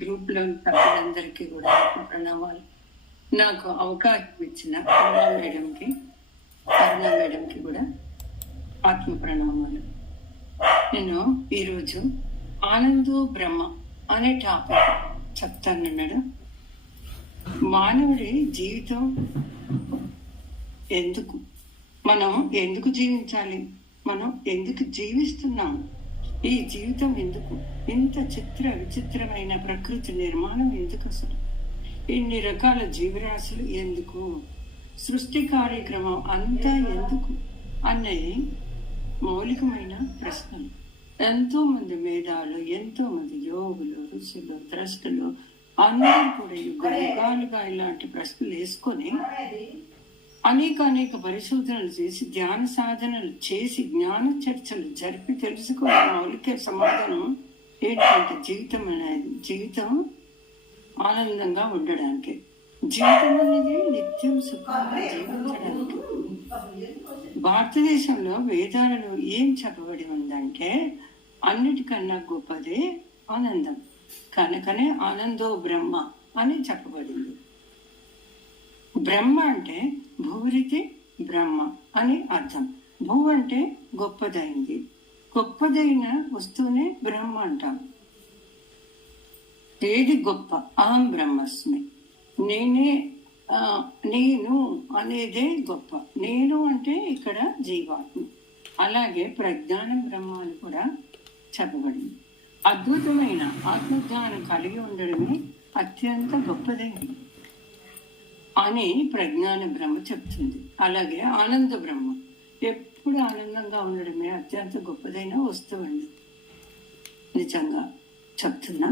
గ్రూప్లో సభ్యులందరికీ కూడా ప్రణామాలు. నాకు అవకాశం ఇచ్చిన కరుణ మేడంకి కూడా ఆత్మ ప్రణామాలు. నేను ఈరోజు ఆనందో బ్రహ్మ అనే టాపిక్ చెప్తానన్నాడు. మానవుడి జీవితం ఎందుకు, మనం ఎందుకు జీవించాలి, మనం ఎందుకు జీవిస్తున్నాం, ఈ జీవితం ఎందుకు, ఇంత విచిత్రమైన ప్రకృతి నిర్మాణం ఎందుకు, అసలు ఇన్ని రకాల జీవరాశులు ఎందుకు, సృష్టి కార్యక్రమం అంతా ఎందుకు అన్నవి మౌలికమైన ప్రశ్నలు. ఎంతో మంది మేధావులు, ఎంతో మంది యోగులు, ఋషులు, ద్రష్టలు అందరూ కూడా యుగాలుగా ఇలాంటి ప్రశ్నలు వేసుకొని అనేక పరిశోధనలు చేసి, ధ్యాన సాధనలు చేసి, జ్ఞాన చర్చలు జరిపి తెలుసుకునే మౌలిక సమాధానం ఏంటంటే జీవితం ఆనందంగా ఉండడానికి, జీవితం అనేది నిత్యం సుఖంగా జీవించడానికి. భారతదేశంలో వేదాలలో ఏం చెప్పబడి ఉందంటే అన్నిటికన్నా గొప్పదే ఆనందం. కనుకనే ఆనందో బ్రహ్మ అని చెప్పబడింది. బ్రహ్మ అంటే భూరితి బ్రహ్మ అని అర్థం. భూ అంటే గొప్పదైంది, గొప్పదైన వస్తువునే బ్రహ్మ అంటాం. ఏది గొప్ప? అహం బ్రహ్మస్మి, నేను అనేదే గొప్ప. నేను అంటే ఇక్కడ జీవాత్మ. అలాగే ప్రజ్ఞానం బ్రహ్మ అని కూడా చెప్పబడింది. అద్భుతమైన ఆత్మజ్ఞానం కలిగి ఉండడమే అత్యంత గొప్పదైంది అని ప్రజ్ఞాన బ్రహ్మ చెప్తుంది. అలాగే ఆనంద బ్రహ్మ ఎప్పుడు ఆనందంగా ఉండడమే అత్యంత గొప్పదైన వస్తువు అండి. నిజంగా చెప్తున్నా,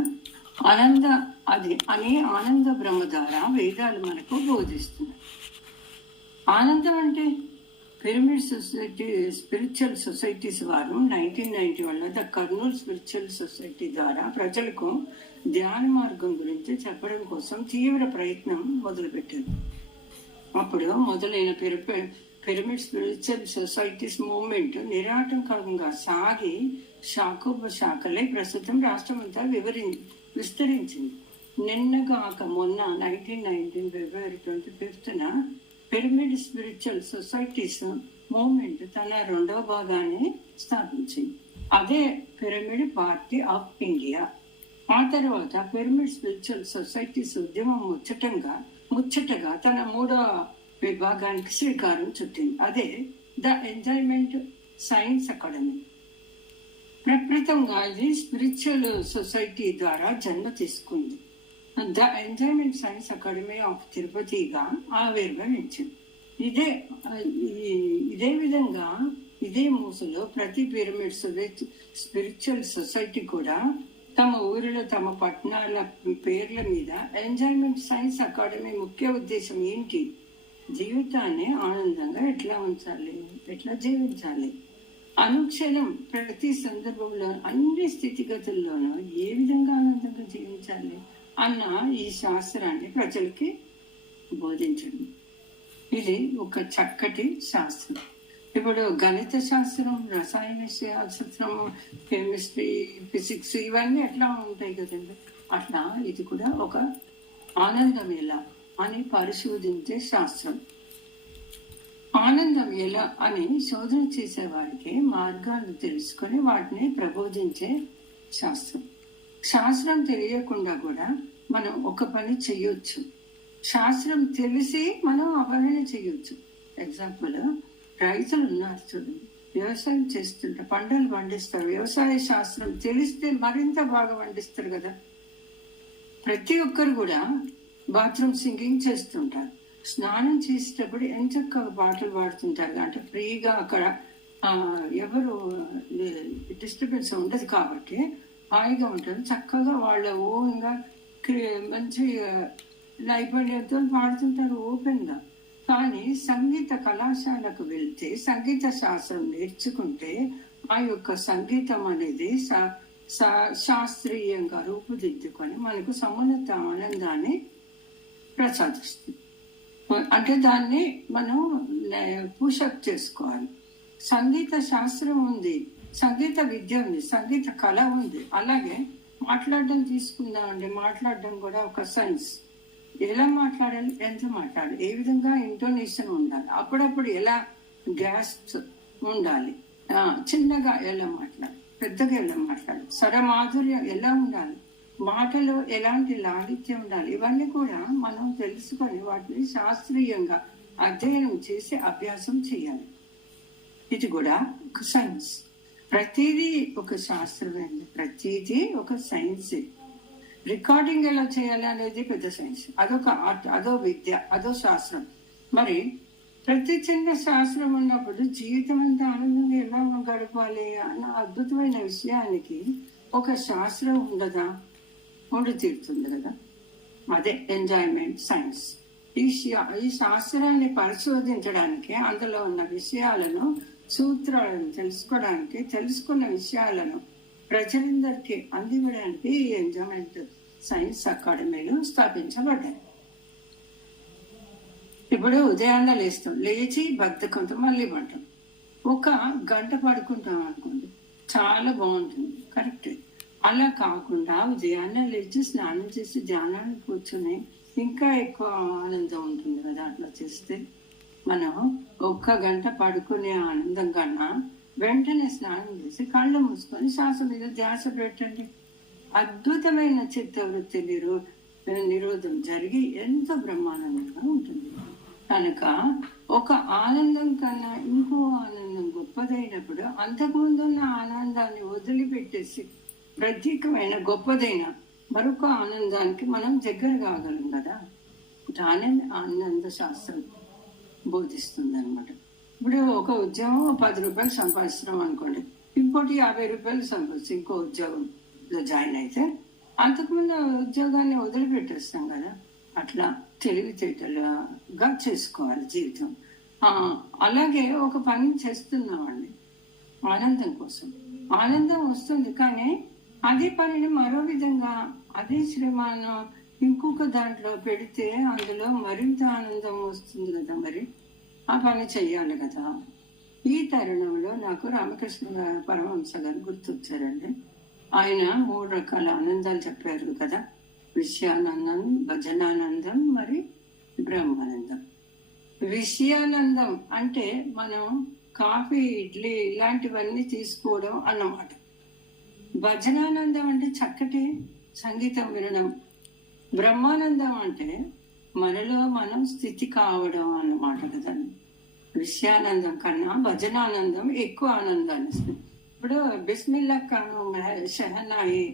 ఆనంద బ్రహ్మ ద్వారా వేదాలు మనకు బోధిస్తున్నాయి. ఆనందం అంటే పిరమిడ్ సొసైటీ, స్పిరిచువల్ సొసైటీస్ వారు 1991లో ద కర్నూల్ స్పిరిచువల్ సొసైటీ ద్వారా ప్రజలకు ధ్యాన మార్గం గురించి చెప్పడం కోసం తీవ్ర ప్రయత్నం మొదలుపెట్టారు. అప్పుడు మొదలైన పిరమిడ్ స్పిరిచువల్ సొసైటీస్ మూవ్మెంట్ నిరాటంకంగా సాగి శాఖలై ప్రస్తుతం రాష్ట్రమంతా విస్తరించింది. నిన్నగాక మొన్న 1919 ఫిబ్రవరి 25న పిరమిడ్ స్పిరిచువల్ సొసైటీస్ మూవ్మెంట్ తన 2వ భాగాన్ని స్థాపించింది. అదే పిరమిడ్ పార్టీ ఆఫ్ ఇండియా. ఆ తర్వాత పిరమిడ్ స్పిరిచువల్ సొసైటీస్ ఉద్యమం ముచ్చటగా తన 3వ విభాగానికి శ్రీకారం చుట్టింది. అదే ద ఎంజాయ్మెంట్ సైన్స్ అకాడమీ. ప్రకృతంగా ఇది స్పిరిచువల్ సొసైటీ ద్వారా జన్మ తీసుకుంది. The enjoyment science academy of తిరుపతిగా ఆవిర్భవించింది. ఇదే విధంగా ఇదే మూసలో ప్రతి పిరమిడ్ స్పిరిచువల్ సొసైటీ కూడా తమ ఊరిలో, తమ పట్టణాల పేర్ల మీద ఎంజాయ్మెంట్ సైన్స్ అకాడమీ ముఖ్య ఉద్దేశం ఏంటి? జీవితాన్ని ఆనందంగా ఎట్లా ఉంచాలి, ఎట్లా జీవించాలి, అనుక్షణం ప్రతి సందర్భంలో అన్ని స్థితిగతుల్లోనూ ఏ విధంగా ఆనందంగా జీవించాలి అన్న ఈ శాస్త్రాన్ని ప్రజలకి బోధించండి. ఇది ఒక చక్కటి శాస్త్రం. ఇప్పుడు గణిత శాస్త్రం, రసాయన శాస్త్రం, కెమిస్ట్రీ, ఫిజిక్స్ ఇవన్నీ ఎట్లా ఉంటాయి కదండి, అట్లా ఇది కూడా ఒక ఆనందం ఎలా అని పరిశోధించే శాస్త్రం. ఆనందం ఎలా అని శోధన చేసే వారికి మార్గాలు తెలుసుకొని వాటిని ప్రబోధించే శాస్త్రం. శాస్త్రం తెలియకుండా కూడా మనం ఒక పని చెయ్యొచ్చు, శాస్త్రం తెలిసి మనం ఆ పనిని చెయ్యొచ్చు. ఎగ్జాంపుల్, రైతులు ఉన్నారు చూడండి, వ్యవసాయం చేస్తుంటారు, పంటలు పండిస్తారు. వ్యవసాయ శాస్త్రం తెలిస్తే మరింత బాగా పండిస్తారు కదా. ప్రతి ఒక్కరు కూడా బాత్రూమ్ సింగింగ్ చేస్తుంటారు, స్నానం చేసేటప్పుడు ఎంచక్కగా పాటలు పాడుతుంటారు. అంటే ఫ్రీగా అక్కడ ఎవరు డిస్టర్బెన్స్ ఉండదు కాబట్టి హాయిగా ఉంటుంది. చక్కగా వాళ్ళ ఓన్గా మంచి నైపుణ్యంతో పాడుతుంటారు ఓపెన్గా. కానీ సంగీత కళాశాలకు వెళ్తే, సంగీత శాస్త్రం నేర్చుకుంటే ఆ యొక్క సంగీతం అనేది శాస్త్రీయంగా రూపుదిద్దుకొని మనకు సమున్నత ఆనందాన్ని ప్రసాదిస్తుంది. అంటే దాన్ని మనం పుషప్ చేసుకోవాలి. సంగీత శాస్త్రం ఉంది, సంగీత విద్య ఉంది, సంగీత కళ ఉంది. అలాగే మాట్లాడడం తీసుకుందామండి. మాట్లాడడం కూడా ఒక సైన్స్. ఎలా మాట్లాడాలి, ఎంత మాట్లాడాలి, ఏ విధంగా ఇంటోనేషన్ ఉండాలి, అప్పుడప్పుడు ఎలా గ్యాస్ ఉండాలి, చిన్నగా ఎలా మాట్లాడాలి, పెద్దగా ఎలా మాట్లాడాలి, స్వరమాధుర్యం ఎలా ఉండాలి, మాటలో ఎలాంటి లాలిత్యం ఉండాలి, ఇవన్నీ కూడా మనం తెలుసుకొని వాటిని శాస్త్రీయంగా అధ్యయనం చేసి అభ్యాసం చేయాలి. ఇది కూడా ఒక సైన్స్. ప్రతిదీ ఒక శాస్త్రమే, ప్రతిదీ ఒక సైన్స్. రికార్డింగ్ ఎలా చేయాలి అనేది పెద్ద సైన్స్, అదొక ఆర్ట్, అదో విద్య, అదో శాస్త్రం. మరి ప్రతి చిన్న శాస్త్రం ఉన్నప్పుడు జీవితం అంతా ఆనందంగా ఎలా గడపాలి అన్న అద్భుతమైన విషయానికి ఒక శాస్త్రం ఉండదా? ఉండి తీరుతుంది కదా. అదే ఎంజాయ్మెంట్ సైన్స్. ఈ శాస్త్రాన్ని పరిశోధించడానికి, అందులో ఉన్న విషయాలను, సూత్రాలను తెలుసుకోవడానికి, తెలుసుకున్న విషయాలను ప్రజలందరికీ అందివ్వడానికి ఈ ఎంజాయ్మెంట్ సైన్స్ అకాడమీలు స్థాపించబడ్డాయి. ఇప్పుడు ఉదయాన్నే లేస్తాం, లేచి బద్ధకంతో మళ్ళీ పంటాం. ఒక గంట పడుకుంటాం అనుకోండి, చాలా బాగుంటుంది, కరెక్ట్. అలా కాకుండా ఉదయాన్నే లేచి స్నానం చేసి ధ్యానాన్ని కూర్చొని ఇంకా ఎక్కువ ఆనందం ఉంటుంది కదా. అట్లా చేస్తే మనం ఒక్క గంట పడుకునే ఆనందం కన్నా వెంటనే స్నానం చేసి కళ్ళు మూసుకొని శ్వాస మీద ధ్యాస పెట్టండి. అద్భుతమైన చిత్తవృత్తి నిరోధం జరిగి ఎంతో బ్రహ్మానందంగా ఉంటుంది. కనుక ఒక ఆనందం కన్నా ఇంకో ఆనందం గొప్పదైనప్పుడు అంతకుముందున్న ఆనందాన్ని వదిలిపెట్టేసి ప్రత్యేకమైన గొప్పదైన మరొక ఆనందానికి మనం దగ్గర కాగలం కదా. దానే ఆనంద శాస్త్రం బోధిస్తుంది అనమాట. ఇప్పుడు ఒక ఉద్యోగం 10 రూపాయలు సంపాదిస్తున్నాం అనుకోండి, ఇంకోటి 50 రూపాయలు సంపాదిస్తాం ఇంకో ఉద్యోగంలో జాయిన్ అయితే, అంతకుముందు ఉద్యోగాన్ని వదిలిపెట్టేస్తాం కదా. అట్లా తెలివితేటలుగా చేసుకోవాలి జీవితం. అలాగే ఒక పని చేస్తున్నామండి ఆనందం కోసం, ఆనందం వస్తుంది, కానీ అదే పనిని మరో విధంగా అదే శ్రమను ఇంకొక దాంట్లో పెడితే అందులో మరింత ఆనందం వస్తుంది కదా. మరి ఆ పని చెయ్యాలి కదా. ఈ తరుణంలో నాకు రామకృష్ణ పరమహంస గారు గుర్తొచ్చారండి. ఆయన 3 రకాల ఆనందాలు చెప్పారు కదా. విషయానందం, భజనానందం, మరి బ్రహ్మానందం. విషయానందం అంటే మనం కాఫీ, ఇడ్లీ ఇలాంటివన్నీ తీసుకోవడం అన్నమాట. భజనానందం అంటే చక్కటి సంగీతం వినడం. బ్రహ్మానందం అంటే మనలో మనం స్థితి కావడం అన్నమాట కదా. విషయానందం కన్నా భజనానందం ఎక్కువ ఆనందాన్ని ఇస్తుంది. ఇప్పుడు బిస్మిల్లా ఖాను షహనాయి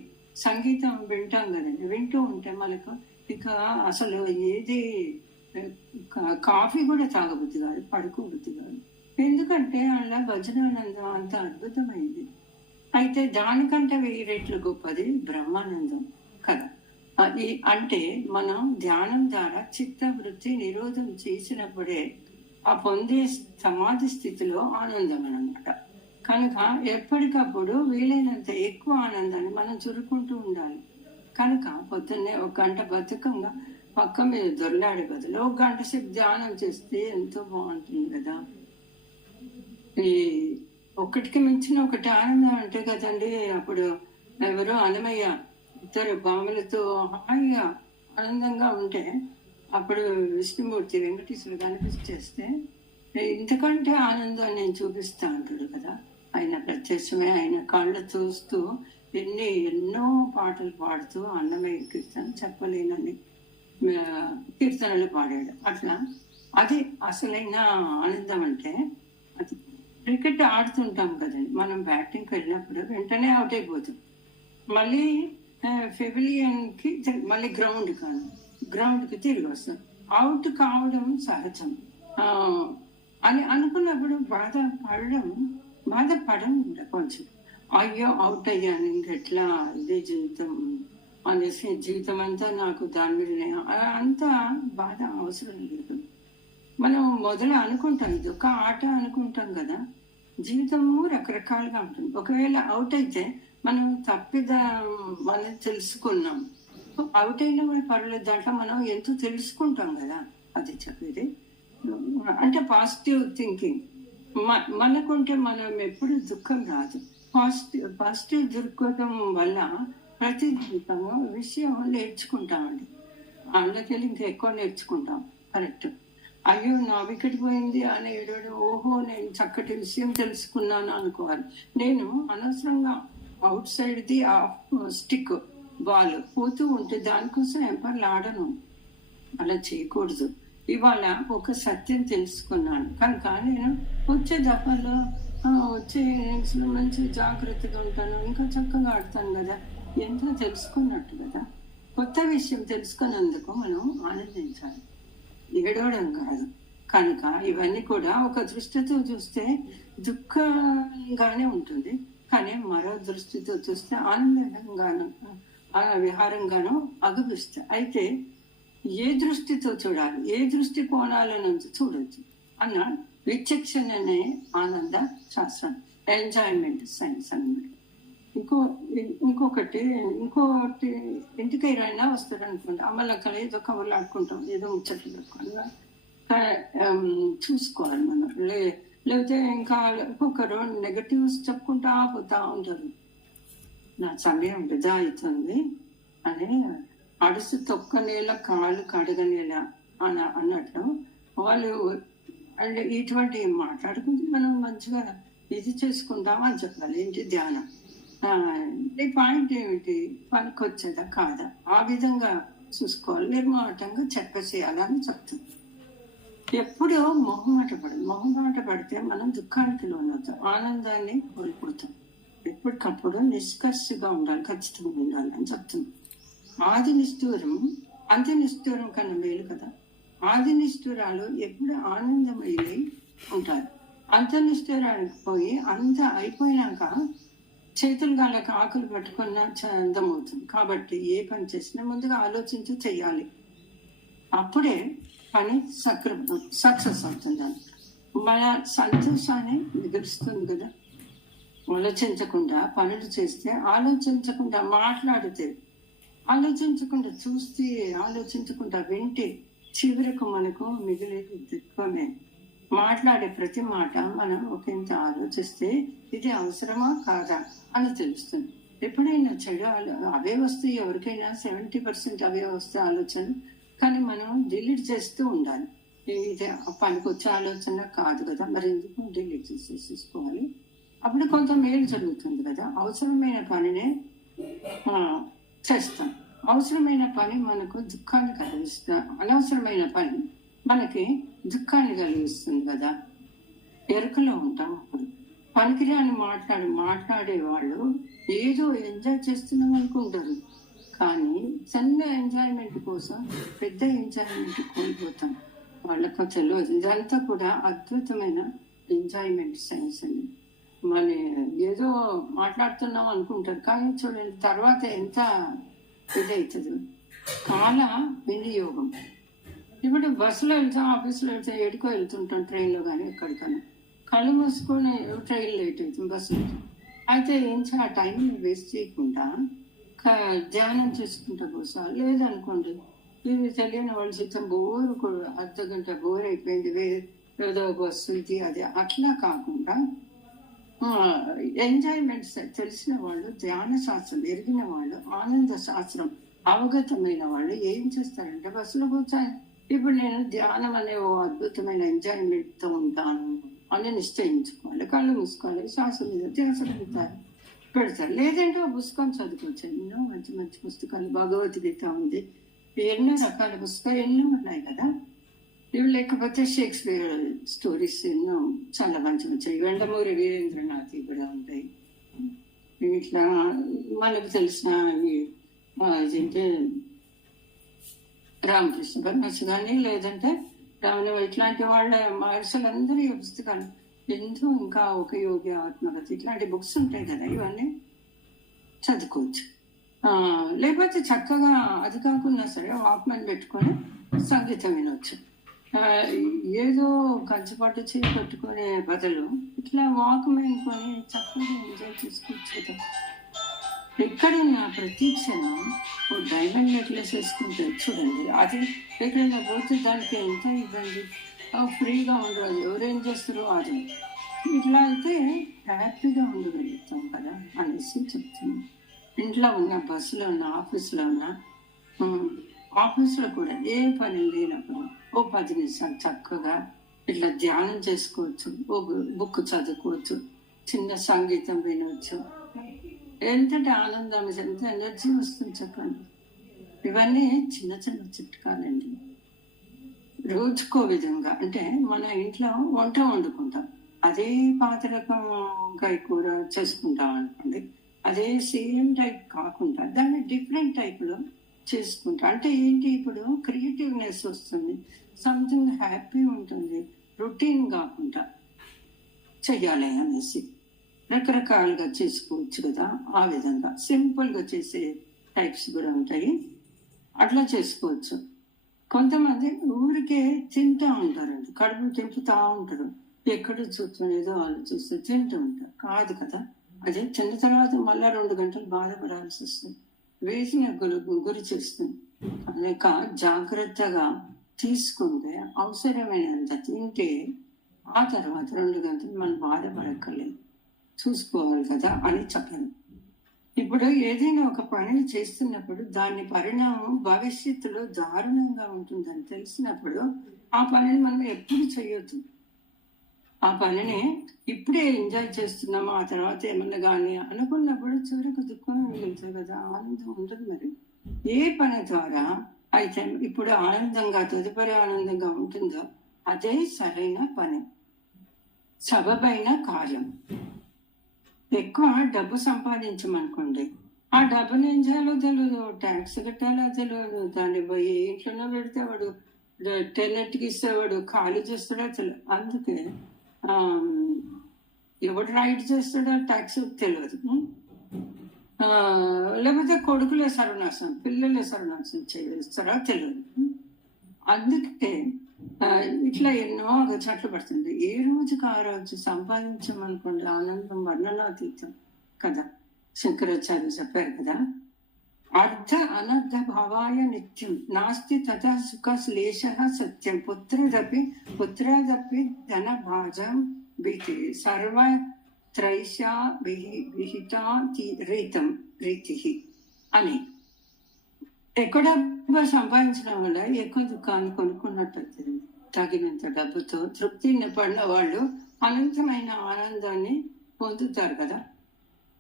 సంగీతం వింటాం కదండి. వింటూ ఉంటే మనకు ఇక అసలు ఏది కాఫీ కూడా తాగబుద్ధి కాదు, పడుకోబుద్ధి కాదు. ఎందుకంటే అలా భజనానందం అంత అద్భుతమైంది. అయితే దానికంటే 1000 రెట్లు గొప్పది బ్రహ్మానందం కదా. అది అంటే మనం ధ్యానం ద్వారా చిత్తవృత్తి నిరోధం చేసినప్పుడే ఆ పొందే సమాధి స్థితిలో ఆనందం అన్నమాట. కనుక ఎప్పటికప్పుడు వీలైనంత ఎక్కువ ఆనందాన్ని మనం చురుకుంటూ ఉండాలి. కనుక పొద్దున్నే 1 గంట బతుకంగా పక్క మీద దొరలాడే బదులు 1 గంట సేపు ధ్యానం చేస్తే ఎంతో బాగుంటుంది కదా. ఈ ఒకటికి మించిన ఒకటి ఆనందం అంటే కదండి. అప్పుడు ఎవరో అన్నమయ్య 2 భామలతో హాయిగా ఆనందంగా ఉంటే అప్పుడు విష్ణుమూర్తి వెంకటేశ్వరుడు కనిపించేస్తే ఇంతకంటే ఆనందం నేను చూపిస్తా అంటాడు కదా. ఆయన ప్రత్యక్షమే, ఆయన కళ్ళు చూస్తూ ఎన్నో పాటలు పాడుతూ అన్నమయ్య కీర్తన చెప్పలేనని కీర్తనలు పాడాడు. అట్లా అది అసలైన ఆనందం. అంటే అది క్రికెట్ ఆడుతుంటాం కదండి, మనం బ్యాటింగ్కి వెళ్ళినప్పుడు వెంటనే అవుట్ అయిపోతాం, మళ్ళీ పెవిలియన్కి మళ్ళీ గ్రౌండ్కి తిరిగి వస్తాం. అవుట్ కావడం సహజం అని అనుకున్నప్పుడు బాధపడం కొంచెం, అయ్యో అవుట్ అయ్యాను ఇంకెట్లా, ఇదే జీవితం అనేసి జీవితం అంతా నాకు దాని మీద అంత బాధ అవసరం లేదు. మనం మొదలు అనుకుంటాం ఇది ఒక ఆట అనుకుంటాం కదా. జీవితము రకరకాలుగా ఉంటుంది. ఒకవేళ అవుట్ అయితే మనం మనం తెలుసుకున్నాం, అవుట్ అయినా కూడా పర్లేదు, దాంట్లో మనం ఎంతో తెలుసుకుంటాం కదా. అది చెప్పేది అంటే పాజిటివ్ థింకింగ్ మనకుంటే మనం ఎప్పుడు దుఃఖం రాదు. పాజిటివ్ దృక్పథం వల్ల ప్రతి జీవితంలో విషయం నేర్చుకుంటామండి. అందులోకెళ్ళి ఇంకా ఎక్కువ నేర్చుకుంటాం. కరెక్ట్. అయ్యో నా వికెట్ పోయింది అని ఏడాడు, ఓహో నేను చక్కటి విషయం తెలుసుకున్నాను అనుకోవాలి. నేను అనవసరంగా అవుట్ సైడ్ది స్టిక్ బాల్ పోతూ ఉంటే దానికోసం ఎంపర్లు ఆడను. అలా చేయకూడదు. ఇవాళ ఒక సత్యం తెలుసుకున్నాను కనుక నేను వచ్చే దఫాలో వచ్చే ఇన్నింగ్స్లో మంచి జాగ్రత్తగా ఉంటాను, ఇంకా చక్కగా ఆడతాను కదా. ఎంతో తెలుసుకున్నట్టు కదా. కొత్త విషయం తెలుసుకున్నందుకు మనం ఆనందించాలి, ఏడవడం కాదు. కనుక ఇవన్నీ కూడా ఒక దృష్టితో చూస్తే దుఃఖంగానే ఉంటుంది, కానీ మరో దృష్టితో చూస్తే ఆనందంగాను విహారంగాను అగుపిస్తాయి. అయితే ఏ దృష్టితో చూడాలి, ఏ దృష్టి కోణాల నుంచి చూడొచ్చు అన్న విచక్షణనే ఆనంద శాస్త్రం, ఎంజాయ్మెంట్ సైన్స్ అన్నమాట. ఇంకొకటి ఇంటికి ఎవరైనా వస్తారు అనుకోండి, అమ్మలక్కడ ఏదో కబుర్లు ఆడుకుంటాం, ఏదో ముచ్చట్లు పెట్టుకోవాలి, చూసుకోవాలి మనం. లేకపోతే ఇంకా ఒక్కొక్కరు నెగటివ్స్ చెప్పుకుంటా పోతా ఉంటారు. నా సమయం వృధా అవుతుంది అని అడుసు తొక్కనేలా కాలు కడగనేలా అన్నట్లు వాళ్ళు అంటే ఇటువంటి మాట్లాడుకుంటే మనం మంచిగా ఇది చేసుకుంటాం అని చెప్పాలి. ఏంటి ధ్యానం, నీ పాయింట్ ఏమిటి, పనికొచ్చేదా కాదా, ఆ విధంగా చూసుకోవాలి. నిర్మాటంగా చెప్పేసేయాలని చెప్తుంది. ఎప్పుడో మొహమాట పడితే మనం దుఃఖానికి లోనవుతాం, ఆనందాన్ని కోల్పోతాం. ఎప్పటికప్పుడు నిష్కర్షగా ఉండాలి, ఖచ్చితంగా ఉండాలి అని చెప్తుంది. ఆది నిష్ఠూరం అంత్య నిష్ఠూరం కన్నా మేలు కదా. ఆది నిష్ఠూరాలు ఎప్పుడు ఆనందమయ్యి ఉంటారు. అంత్యనిష్ఠూరానికి పోయి అంత అయిపోయినాక చేతులు గాళ్ళకి ఆకులు పట్టుకున్న అందమవుతుంది. కాబట్టి ఏ పని చేసినా ముందుగా ఆలోచించి చెయ్యాలి, అప్పుడే పని సక్సెస్ అవుతుంది. అని మన సంతోషాన్ని మిగులుస్తుంది కదా. ఆలోచించకుండా పనులు చేస్తే, ఆలోచించకుండా మాట్లాడితే, ఆలోచించకుండా చూస్తే, ఆలోచించకుండా వింటే చివరకు మనకు మిగిలేదు దుఃఖమే. మాట్లాడే ప్రతి మాట మనం ఒకంత ఆలోచిస్తే ఇది అవసరమా కాదా అని తెలుస్తుంది. ఎప్పుడైనా చెడు అవే వస్తాయి, ఎవరికైనా 70% అవే వస్తాయి ఆలోచనలు. కానీ మనం డిలీట్ చేస్తూ ఉండాలి. ఇది పనికొచ్చే ఆలోచన కాదు కదా, మరి ఎందుకు డిలీట్ చేసేసుకోవాలి. అప్పుడు కొంత మేలు జరుగుతుంది కదా. అవసరమైన పనినే చేస్తాం. అవసరమైన పని మనకు దుఃఖాన్ని కలిగిస్తుంది, అనవసరమైన పని మనకి దుఃఖాన్ని కలిగిస్తుంది కదా. ఎరుకలో ఉంటాం. అప్పుడు పనికిరాని మాట్లాడే వాళ్ళు ఏదో ఎంజాయ్ చేస్తున్నాం అనుకుంటారు, కానీ చిన్న ఎంజాయ్మెంట్ కోసం పెద్ద ఎంజాయ్మెంట్ కోల్పోతాం. వాళ్ళకు తెలియదు. ఇదంతా కూడా అద్భుతమైన ఎంజాయ్మెంట్ సైన్స్ అని. మన ఏదో మాట్లాడుతున్నాం అనుకుంటారు, కానీ చూడండి తర్వాత ఎంత ఇదవుతుంది. కాల వినియోగం. ఇప్పుడు బస్సులో వెళ్తాం, ఆఫీసులో వెళ్తాం, ఎడుకో వెళ్తుంటాం, ట్రైన్లో కానీ ఎక్కడికైనా కళ్ళు మూసుకొని ట్రైన్ లేట్ అవుతుంది, బస్సులో. అయితే ఏం ఆ టైంని వేస్ట్ చేయకుండా ధ్యానం చేసుకుంటా కోసం లేదనుకోండి, ఇది తెలియని వాళ్ళ జీతం అర్ధ గంట బోర్ అయిపోయింది, ఏదో బస్సు ఇది అది అట్లా కాకుండా ఎంజాయ్మెంట్స్ తెలిసిన వాళ్ళు, ధ్యాన శాస్త్రం ఎరిగిన వాళ్ళు, ఆనంద శాస్త్రం అవగతమైన వాళ్ళు ఏం చేస్తారంటే బస్సులో కూర్చొని ఇప్పుడు నేను ధ్యానం అనే ఓ అద్భుతమైన ఎంజాయ్మెంట్తో ఉంటాను అని నిశ్చయించుకోవాలి. కళ్ళు మూసుకోవాలి, శ్వాస మీద ధ్యాస పెడతారు. లేదంటే ఆ పుస్తకం చదువుకోవచ్చు. ఎన్నో మంచి మంచి పుస్తకాలు, భగవద్గీత ఉంది, ఎన్నో రకాల పుస్తకాలు ఎన్నో ఉన్నాయి కదా. ఇవి లేకపోతే షేక్స్పియర్ స్టోరీస్ ఎన్నో చాలా మంచి మంచి, వెండమూరి వీరేంద్రనాథ్ కూడా ఉంటాయి. ఇట్లా మనకు తెలిసిన ఏంటంటే రామకృష్ణ పరమహంస కానీ, లేదంటే రామణ ఇట్లాంటి వాళ్ళ మహర్షులందరి పుస్తకాలు ఎంతో, ఇంకా ఒక యోగి ఆత్మగతి ఇట్లాంటి బుక్స్ ఉంటాయి కదా, ఇవన్నీ చదువుకోవచ్చు. లేకపోతే చక్కగా అది కాకుండా సరే వాక్మెన్ పెట్టుకొని సంగీతం వినొచ్చు. ఏదో కంచుపాటు చేయి పట్టుకునే బదులు ఇట్లా వాక్మెన్ కొని చక్కగా ఎంజాయ్ చేసుకోవచ్చు. ఎక్కడైనా ప్రతి క్షణం డైమండ్ నెక్లెస్ వేసుకుంటే చూడండి, అది ఎక్కడైనా పోతే దానికి ఎంత ఇబ్బంది, ఫ్రీగా ఉండదు, ఎవరేం చేస్తారో అది. ఇట్లా అయితే హ్యాపీగా ఉండగలుగుతాం కదా అనేసి చెప్తున్నాం. ఇంట్లో ఉన్న, బస్సులో ఉన్న, ఆఫీస్లో ఉన్న, ఆఫీస్లో కూడా ఏ పని లేనప్పుడు ఓ 10 నిమిషాలు చక్కగా ఇట్లా ధ్యానం చేసుకోవచ్చు, ఓ బుక్ చదువుకోవచ్చు, చిన్న సంగీతం వినవచ్చు. ఎంతటి ఆనందం, ఎంత ఎనర్జీ వస్తుంది చెప్పండి. ఇవన్నీ చిన్న చిన్న చిట్కాలండి. రోజుకో విధంగా, అంటే మన ఇంట్లో వంట వండుకుంటాం, అదే పాత రకంగా కూర చేసుకుంటాం అనుకోండి, అదే సేమ్ టైప్ కాకుండా దాన్ని డిఫరెంట్ టైప్లో చేసుకుంటాం. అంటే ఏంటి, ఇప్పుడు క్రియేటివ్నెస్ వస్తుంది, సంథింగ్ హ్యాపీ ఉంటుంది, రొటీన్ కాకుండా చెయ్యాలి అనేసి రకరకాలుగా చేసుకోవచ్చు కదా. ఆ విధంగా సింపుల్గా చేసే టైప్స్ కూడా ఉంటాయి, అట్లా చేసుకోవచ్చు. కొంతమంది ఊరికే తింటూ ఉంటారండి, కడుపు తింపుతా ఉంటారు, ఎక్కడ చూస్తున్నదో ఆలోచిస్తూ తింటూ ఉంటారు. కాదు కదా, అదే తిన్న తర్వాత మళ్ళా 2 గంటలు బాధపడాల్సి వస్తుంది, వేసిన గురి చేస్తుంది. అనేక జాగ్రత్తగా తీసుకుంటే అవసరమైనంత తింటే ఆ తర్వాత 2 గంటలు మనం బాధపడక్కర్లేదు, చూసుకోవాలి కదా అని చెప్పను. ఇప్పుడు ఏదైనా ఒక పని చేస్తున్నప్పుడు దాని పరిణామం భవిష్యత్తులో దారుణంగా ఉంటుందని తెలిసినప్పుడు ఆ పనిని మనం ఎప్పుడు చేయొద్దు. ఆ పనిని ఇప్పుడే ఎంజాయ్ చేస్తున్నాము, ఆ తర్వాత ఏమన్నా కానీ అనుకున్నప్పుడు చివరికి దుఃఖం మిగులుతుంది కదా, ఆనందం ఉండదు. మరి ఏ పని ద్వారా అయితే ఇప్పుడు ఆనందంగా, తదుపరి ఆనందంగా ఉంటుందో అదే సరైన పని, సబబైన కార్యం. ఎక్కువ డబ్బు సంపాదించమనుకోండి, ఆ డబ్బుని ఏం చేయాలో తెలియదు, ట్యాక్స్ కట్టాలో తెలియదు, దాన్ని పోయి ఇంట్లోనే పెడితే వాడు టెనెట్కి ఇస్తేవాడు ఖాళీ చేస్తాడో తెలియదు. అందుకే ఎవడు రైట్ చేస్తాడో ట్యాక్స్ తెలియదు, లేకపోతే కొడుకులే సర్వనాశనం, పిల్లలే సర్వనాశనం చేస్తారో తెలియదు. అందుకే ఇట్లా ఎన్నో చెట్లు పడుతుంది. ఏ రోజుకి ఆ రోజు సంపాదించమనుకోండి, ఆనందం వర్ణనాతీతం కదా. శంకరాచార్య చెప్పారు కదా, అర్ధ అనర్ధ భావాయ నిత్యం నాస్తి తథా సుఖ శ్లేష సత్యం పుత్రదపి ధన భాజం భీతి సర్వత్రైషా విహితా రీతి అని. ఎక్కువ డబ్బు సంపాదించడం వల్ల ఎక్కువ దుఃఖాన్ని కొనుక్కున్నట్టు తగినంత డబ్బుతో తృప్తి పడిన వాళ్ళు అనంతమైన ఆనందాన్ని పొందుతారు కదా.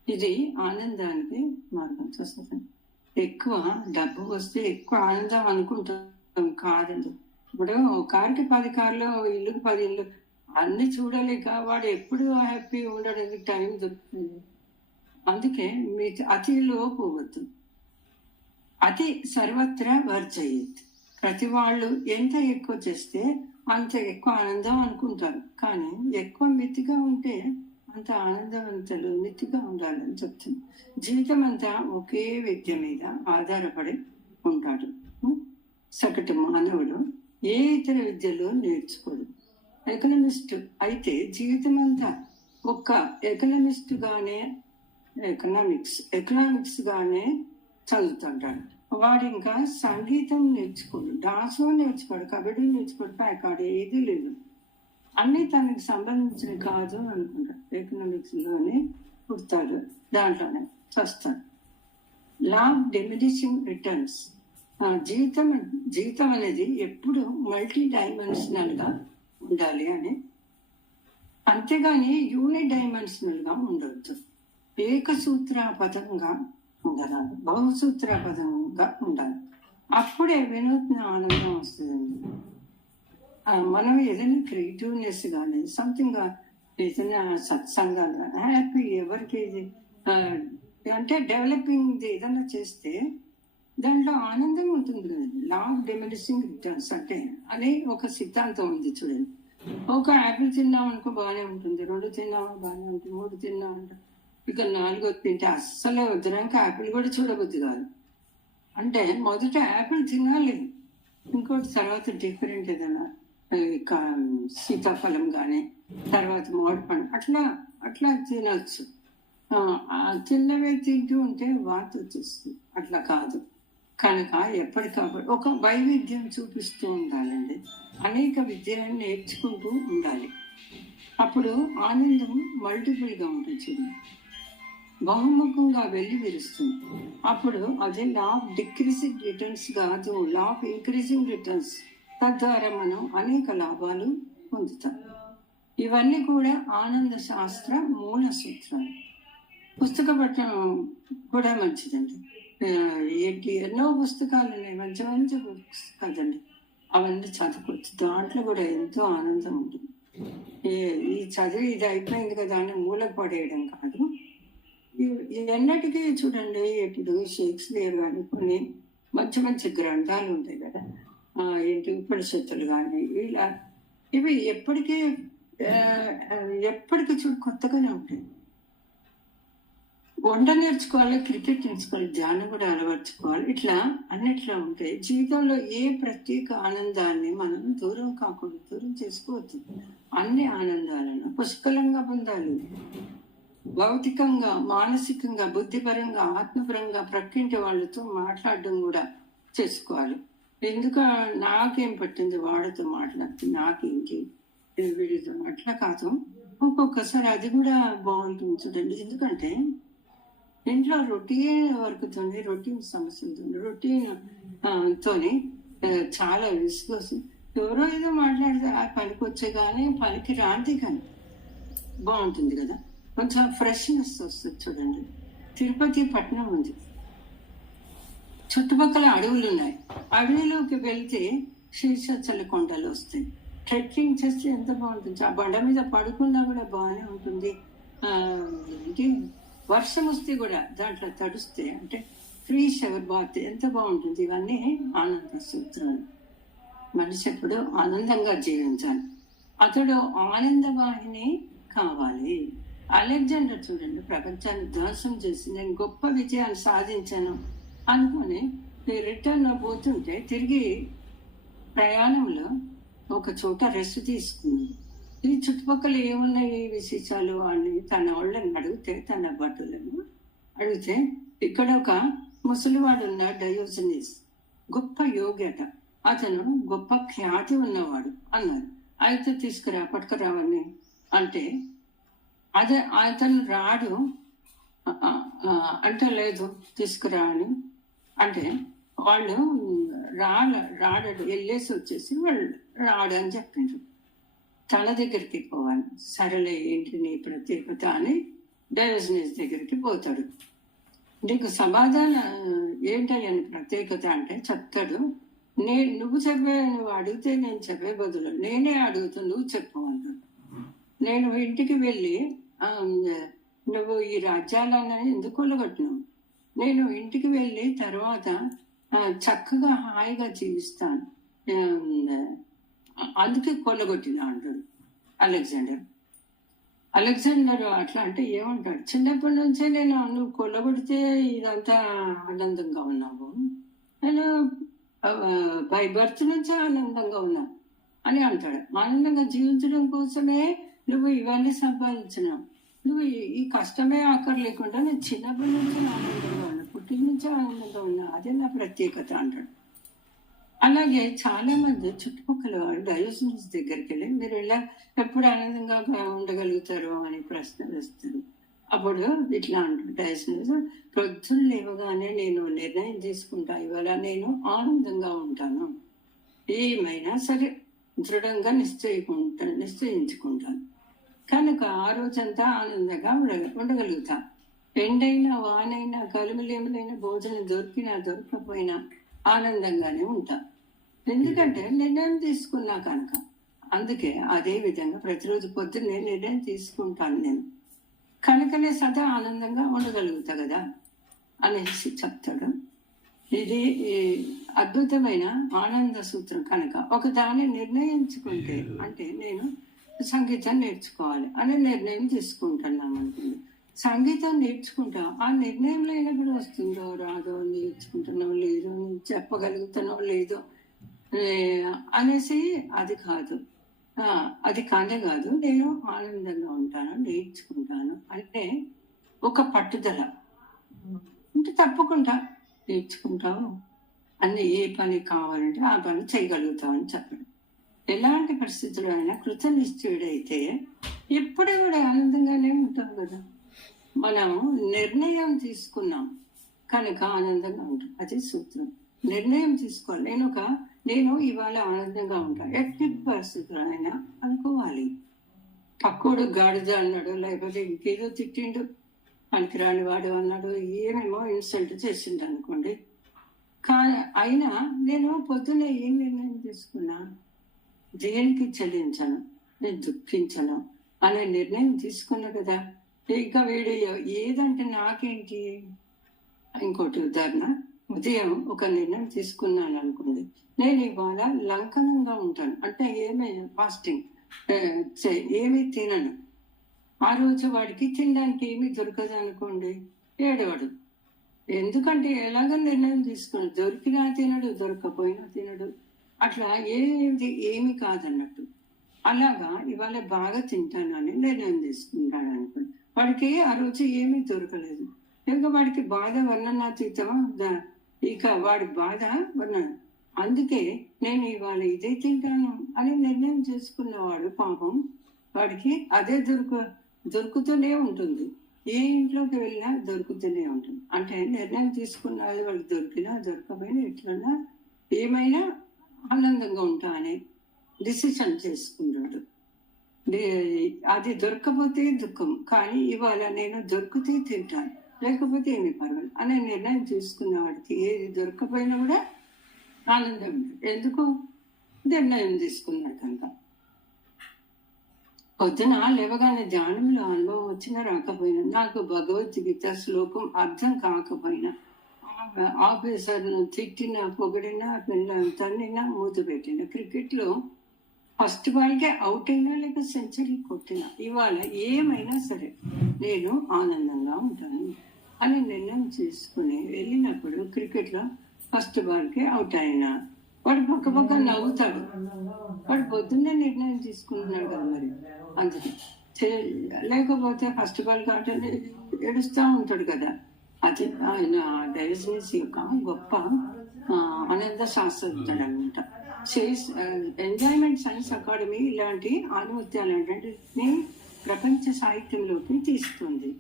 ఇది ఆనందానికి మార్గం చూస్తారు. ఎక్కువ డబ్బు వస్తే ఎక్కువ ఆనందం అనుకుంటాం, కాదండి. ఇప్పుడు కారుకి 10 కార్లు, ఇల్లుకి 10 ఇల్లు అన్ని చూడలేక వాడు ఎప్పుడు హ్యాపీ ఉండడానికి టైం దొరుకుతుంది. అందుకే మీ అతిలో పోవద్దు, అతి సర్వత్రా వర్జయేత్. ప్రతి వాళ్ళు ఎంత ఎక్కువ చేస్తే అంత ఎక్కువ ఆనందం అనుకుంటారు, కానీ ఎక్కువ మితిగా ఉంటే అంత ఆనందవంతులు మితిగా ఉండాలని చెప్తుంది. జీవితం అంతా ఒకే విద్య మీద ఆధారపడి ఉంటాడు. సగటు మానవుడు ఏ ఇతర విద్యలో నేర్చుకోడు. ఎకనమిస్ట్ అయితే జీవితం అంతా ఒక్క ఎకనామిక్స్ గానే చదువుతుంటాడు. వాడు ఇంకా సంగీతం నేర్చుకోడు, డాన్సు నేర్చుకోడు, కబడ్డీ నేర్చుకోడు, ప్యాకాడు, ఏది లేదు. అన్నీ తనకి సంబంధించిన కాదు అనుకుంటాడు. ఎకనామిక్స్ లోనే పుడతాడు, దాంట్లోనే చస్తాడు. Law of diminishing returns. జీవితం అనేది ఎప్పుడు మల్టీ డైమెన్షనల్ గా ఉండాలి అని, అంతేగాని యూనిడైమెన్షనల్ గా ఉండవద్దు. ఏకసూత్రాపదంగా ఉండాలి, బహుసూత్రాపదంగా ఉండాలి. అప్పుడే వినూత్న ఆనందం వస్తుందండి. మనం ఏదైనా క్రియేటివ్నెస్ కానీ సంథింగ్, ఏదైనా సత్సంగాలు కానీ హ్యాపీ, ఎవరికి అంటే డెవలపింగ్ ఏదైనా చేస్తే దాంట్లో ఆనందం ఉంటుంది కదా. లా ఆఫ్ డిమినిషింగ్ రిటర్న్స్ అంటే అనే ఒక సిద్ధాంతం ఉంది చూడండి. ఒక యాపిల్ తిన్నామనుకో బాగానే ఉంటుంది, 2 తిన్నామో బాగానే ఉంటుంది, 3 తిన్నామంటే ఇక 4 తింటే అస్సలే వద్దురాక యాపిల్ కూడా చూడబుద్ది కాదు. అంటే మొదట యాపిల్ తినాలి, ఇంకోటి తర్వాత డిఫరెంట్ ఏదైనా సీతాఫలం కానీ, తర్వాత మామిడి పండు, అట్లా తినచ్చు. తిన్నవే తింటూ ఉంటే వాంతి వచ్చేస్తుంది, అట్లా కాదు. కనుక ఎప్పటికప్పుడు ఒక వైవిధ్యం చూపిస్తూ ఉండాలండి, అనేక విద్యలను నేర్చుకుంటూ ఉండాలి. అప్పుడు ఆనందం మల్టిపుల్గా ఉంటుంది. బహుముఖంగా వెళ్ళి విరుస్తుంది. అప్పుడు అదే లా ఆఫ్ డిక్రీజింగ్ రిటర్న్స్ కాదు, లా ఆఫ్ ఇంక్రీజింగ్ రిటర్న్స్. తద్వారా మనం అనేక లాభాలు పొందుతాం. ఇవన్నీ కూడా ఆనంద శాస్త్ర మూల సూత్రాలు. పుస్తక పఠనం కూడా మంచిదండి. ఏంటి ఎన్నో పుస్తకాలు ఉన్నాయి, మంచి మంచి బుక్స్ కదండి, అవన్నీ చదువుకోవచ్చు. దాంట్లో కూడా ఎంతో ఆనందం ఉంటుంది. ఈ చదివి ఇది అయిపోయింది కదా అని మూలకు పడేయడం కాదు. ఎన్నటికీ చూడండి, ఇప్పుడు షేక్స్పియర్ కానీ కొన్ని మంచి మంచి గ్రంథాలు ఉంటాయి కదా, ఏంటి ఉపనిషత్తులు కానీ, ఇలా ఇవి ఎప్పటికీ చూడు కొత్తగానే ఉంటాయి. వంట నేర్చుకోవాలి, క్రికెట్ నేర్చుకోవాలి, ధ్యానం కూడా అలవర్చుకోవాలి. ఇట్లా అన్నిట్లా ఉంటాయి. జీవితంలో ఏ ప్రత్యేక ఆనందాన్ని మనం దూరం కాకుండా దూరం చేసుకోవద్దు. అన్ని ఆనందాలను పుష్కలంగా పొందాలి. భౌతికంగా, మానసికంగా, బుద్ధిపరంగా, ఆత్మపరంగా ప్రక్కింటి వాళ్ళతో మాట్లాడడం కూడా చేసుకోవాలి. ఎందుకు నాకేం పట్టింది వాడితో మాట్లాడుతుంది, నాకేంటి వీడితో అట్లా కాదు. ఒక్కొక్కసారి అది కూడా బాగుంటుంది చూడండి. ఎందుకంటే ఇంట్లో రొటీన్ వర్క్తోని, రొటీన్ సమస్యలతో, రొటీన్ తోని చాలా విసుగొస్తుంది. ఎవరో ఏదో మాట్లాడితే ఆ పనికి వచ్చే కానీ పనికి రాంది కానీ బాగుంటుంది కదా, కొంచెం ఫ్రెష్నెస్ వస్తుంది చూడండి. తిరుపతి పట్టణం ఉంది, చుట్టుపక్కల అడవులు ఉన్నాయి. అడవిలోకి వెళ్తే శీర్షాచల కొండలు వస్తాయి. ట్రెక్కింగ్ చేస్తే ఎంత బాగుంటుంది. ఆ బండ మీద పడుకున్నా కూడా బాగానే ఉంటుంది. ఏంటి వర్షం వస్తే కూడా దాంట్లో తడుస్తే అంటే ఫ్రీ షవర్ బాత్ ఎంత బాగుంటుంది. ఇవన్నీ ఆనంద సూత్రాలు. మనిషి ఎప్పుడు ఆనందంగా జీవించాలి. అతడు ఆనందవాహిని కావాలి. అలెగ్జాండర్ చూడండి, ప్రపంచాన్ని ధ్వంసం చేసి నేను గొప్ప విజయాన్ని సాధించాను అనుకుని రిటర్న్ పోతుంటే తిరిగి ప్రయాణంలో ఒక చోట రెస్ట్ తీసుకున్నాడు. ఈ చుట్టుపక్కల ఏమున్నాయి విశేషాలు అని తన వాళ్ళని అడిగితే, తన భటులను అడిగితే, ఇక్కడ ఒక ముసలివాడు ఉన్నాడు, డయోజనీస్, గొప్ప యోగి అట, అతను గొప్ప ఖ్యాతి ఉన్నవాడు అన్నారు. అయితే తీసుకురా, పట్టుకురావని అంటే అదే అతను రాడు అంటే లేదు తీసుకురా అని అంటే వాళ్ళు రాడు వెళ్ళేసి వచ్చేసి వాళ్ళు రాడని చెప్పిండ్రు. తన దగ్గరికి పోవాలి. సరేలే ఏంటి నీ ప్రత్యేకత అని డయోజనీస్ దగ్గరికి పోతాడు. నీకు సమాధానం ఏంటని ప్రత్యేకత అంటే చెప్తాడు. నువ్వు అడిగితే నేను చెప్పే బదులు నేనే అడుగుతా, నువ్వు చెప్పు అంటాడు. నేను ఇంటికి వెళ్ళి నువ్వు ఈ రాజ్యాలను ఎందుకు కొల్లగొట్టినావు, నేను ఇంటికి వెళ్ళి తర్వాత చక్కగా హాయిగా జీవిస్తాను, అందుకే కొల్లగొట్టినా అంటాడు అలెగ్జాండర్. అట్లా అంటే ఏమంటాడు, చిన్నప్పటి నుంచే నువ్వు కొల్లగొడితే ఇదంతా ఆనందంగా ఉన్నావు, నేను బై బర్త్ నుంచే ఆనందంగా ఉన్నా అని అంటాడు. ఆనందంగా జీవించడం కోసమే నువ్వు ఇవన్నీ సంపాదించినావు, నువ్వు ఈ కష్టమే ఆఖరలేకుండా నేను చిన్నప్పటి నుంచే ఆనందంగా ఉన్నా, పుట్టిన నుంచే ఆనందంగా ఉన్నా, అదే నా ప్రత్యేకత అంటాడు. అలాగే చాలా మంది చుట్టుపక్కల వాళ్ళు డయోజనీస్ దగ్గరికి వెళ్ళి మీరు ఇలా ఎప్పుడు ఆనందంగా ఉండగలుగుతారు అని ప్రశ్న వేస్తారు. అప్పుడు ఇట్లా అంటారు డయోజనీస్, ప్రొద్దున లేవగానే నేను నిర్ణయం తీసుకుంటా, ఇవాళ నేను ఆనందంగా ఉంటాను, ఏమైనా సరే దృఢంగా నిశ్చయించుకుంటాను, కనుక ఆ రోజంతా ఆనందంగా ఉండగలుగుతా. ఎండైనా వానైనా కలుమలేములైనా భోజనం దొరికినా దొరకపోయినా ఆనందంగానే ఉంటా, ఎందుకంటే నిర్ణయం తీసుకున్నా కనుక. అందుకే అదే విధంగా ప్రతిరోజు పొద్దున్నే నిర్ణయం తీసుకుంటాను నేను, కనుకనే సదా ఆనందంగా ఉండగలుగుతా కదా అనేసి చెప్తాడు. ఇది అద్భుతమైన ఆనంద సూత్రం. కనుక ఒకదాన్ని నిర్ణయించుకుంటే అంటే నేను సంగీతం నేర్చుకోవాలి అని నిర్ణయం తీసుకుంటున్నాను అనుకోండి, సంగీతం నేర్చుకుంటా, ఆ నిర్ణయంలో అయినప్పుడు వస్తుందో రాదో, నేర్చుకుంటున్నావు లేదో, చెప్పగలుగుతున్నావు లేదో అనేసి అది కాదు, అది కానే కాదు, నేను ఆనందంగా ఉంటాను, నేర్చుకుంటాను అంటే ఒక పట్టుదల అంటే తప్పకుండా నేర్చుకుంటావు, అన్ని ఏ పని కావాలంటే ఆ పని చేయగలుగుతావు అని చెప్పడం. ఎలాంటి పరిస్థితుల్లో అయినా కృతనిశ్చయుడైతే ఎప్పుడు కూడా ఆనందంగానే ఉంటావు కదా. మనం నిర్ణయం తీసుకున్నాం కనుక ఆనందంగా ఉంటాం. అది సూత్రం. నిర్ణయం తీసుకోవాలి. నేను ఇవాళ ఆనందంగా ఉంటాను, ఎట్టి పరిస్థితుల్లో అయినా అనుకోవాలి. పక్కోడు గాడిద అన్నాడు, లేకపోతే ఇంకేదో తిట్టిండు, పనికిరాని వాడు అన్నాడు, ఏమేమో ఇన్సల్ట్ చేసిండు అనుకోండి. అయినా నేను పొద్దున్న ఏం నిర్ణయం తీసుకున్నా, దేనికి చెల్లించను, నేను దుఃఖించను అనే నిర్ణయం తీసుకున్నా కదా. ఇంకా వీడు ఏదంటే నాకేంటి. ఇంకోటి ఉదాహరణ, ఉదయం ఒక నిర్ణయం తీసుకున్నాను అనుకోండి, నేను ఇవాళ లంకనంగా ఉంటాను, అంటే ఫాస్టింగ్ ఏమీ తినను. ఆ రోజు వాడికి తినడానికి ఏమీ దొరకదు అనుకోండి, ఏడవాడు. ఎందుకంటే ఎలాగ నిర్ణయం తీసుకున్నాడు, దొరికినా తినడు, దొరకపోయినా తినడు, అట్లా ఏమి కాదన్నట్టు. అలాగా ఇవాళ బాగా తింటానని నిర్ణయం తీసుకుంటాను అనుకోండి, వాడికి ఆ రోజు ఏమీ దొరకలేదు, ఇంకా వాడికి బాధ వర్ణనాతీతమా, ఇక వాడి బాధ వర్ణన. అందుకే నేను ఇవాళ ఇదే తింటాను అని నిర్ణయం చేసుకున్నవాడు పాపం, వాడికి అదే దొరుకుతూనే ఉంటుంది. ఏ ఇంట్లోకి వెళ్ళినా దొరుకుతూనే ఉంటుంది. అంటే నిర్ణయం తీసుకున్న వాళ్ళు దొరికినా దొరకపోయినా ఎట్లన్నా ఏమైనా ఆనందంగా ఉంటా అని డిసిషన్ చేసుకున్నాడు. అది దొరకపోతే దుఃఖం, కానీ ఇవాళ నేను దొరికితే తింటాను, లేకపోతే ఏమి పర్వాలేదు అనే నిర్ణయం తీసుకున్న వాడికి ఏది దొరకపోయినా కూడా ఆనందం ఉంటుంది. ఎందుకు? నిర్ణయం తీసుకున్నాడు కనుక. పొద్దున లేవగానే ధ్యానంలో అనుభవం వచ్చినా రాకపోయినా, నాకు భగవద్గీత శ్లోకం అర్థం కాకపోయినా, ఆఫీసర్ను తిట్టినా, పొగిడినా, పిల్లలు తన్నినా, మూత పెట్టినా, క్రికెట్లో ఫస్ట్ బాల్కే అవుట్ అయినా లేక సెంచరీ కొట్టినా, ఇవాళ ఏమైనా సరే నేను ఆనందంగా ఉంటాను అని నిర్ణయం చేసుకుని వెళ్ళినప్పుడు, క్రికెట్లో ఫస్ట్ బాల్కే అవుట్ అయినా వాడు పక్క నవ్వుతాడు. వాడు పొద్దున్నే నిర్ణయం తీసుకుంటున్నాడు కదా మరి, అందుకే. లేకపోతే ఫస్ట్ బాల్ కాటని ఏడుస్తూ ఉంటాడు కదా. అది ఆయన డైజనీస్ యొక్క గొప్ప ఆనంద శాస్త్రజ్ఞుడు అనమాట. ఎంజాయ్మెంట్ సైన్స్ అకాడమీ ఇలాంటి ఆనుమత్యాలు ఏంటంటే ప్రపంచ సాహిత్యంలోకి తీస్తుంది,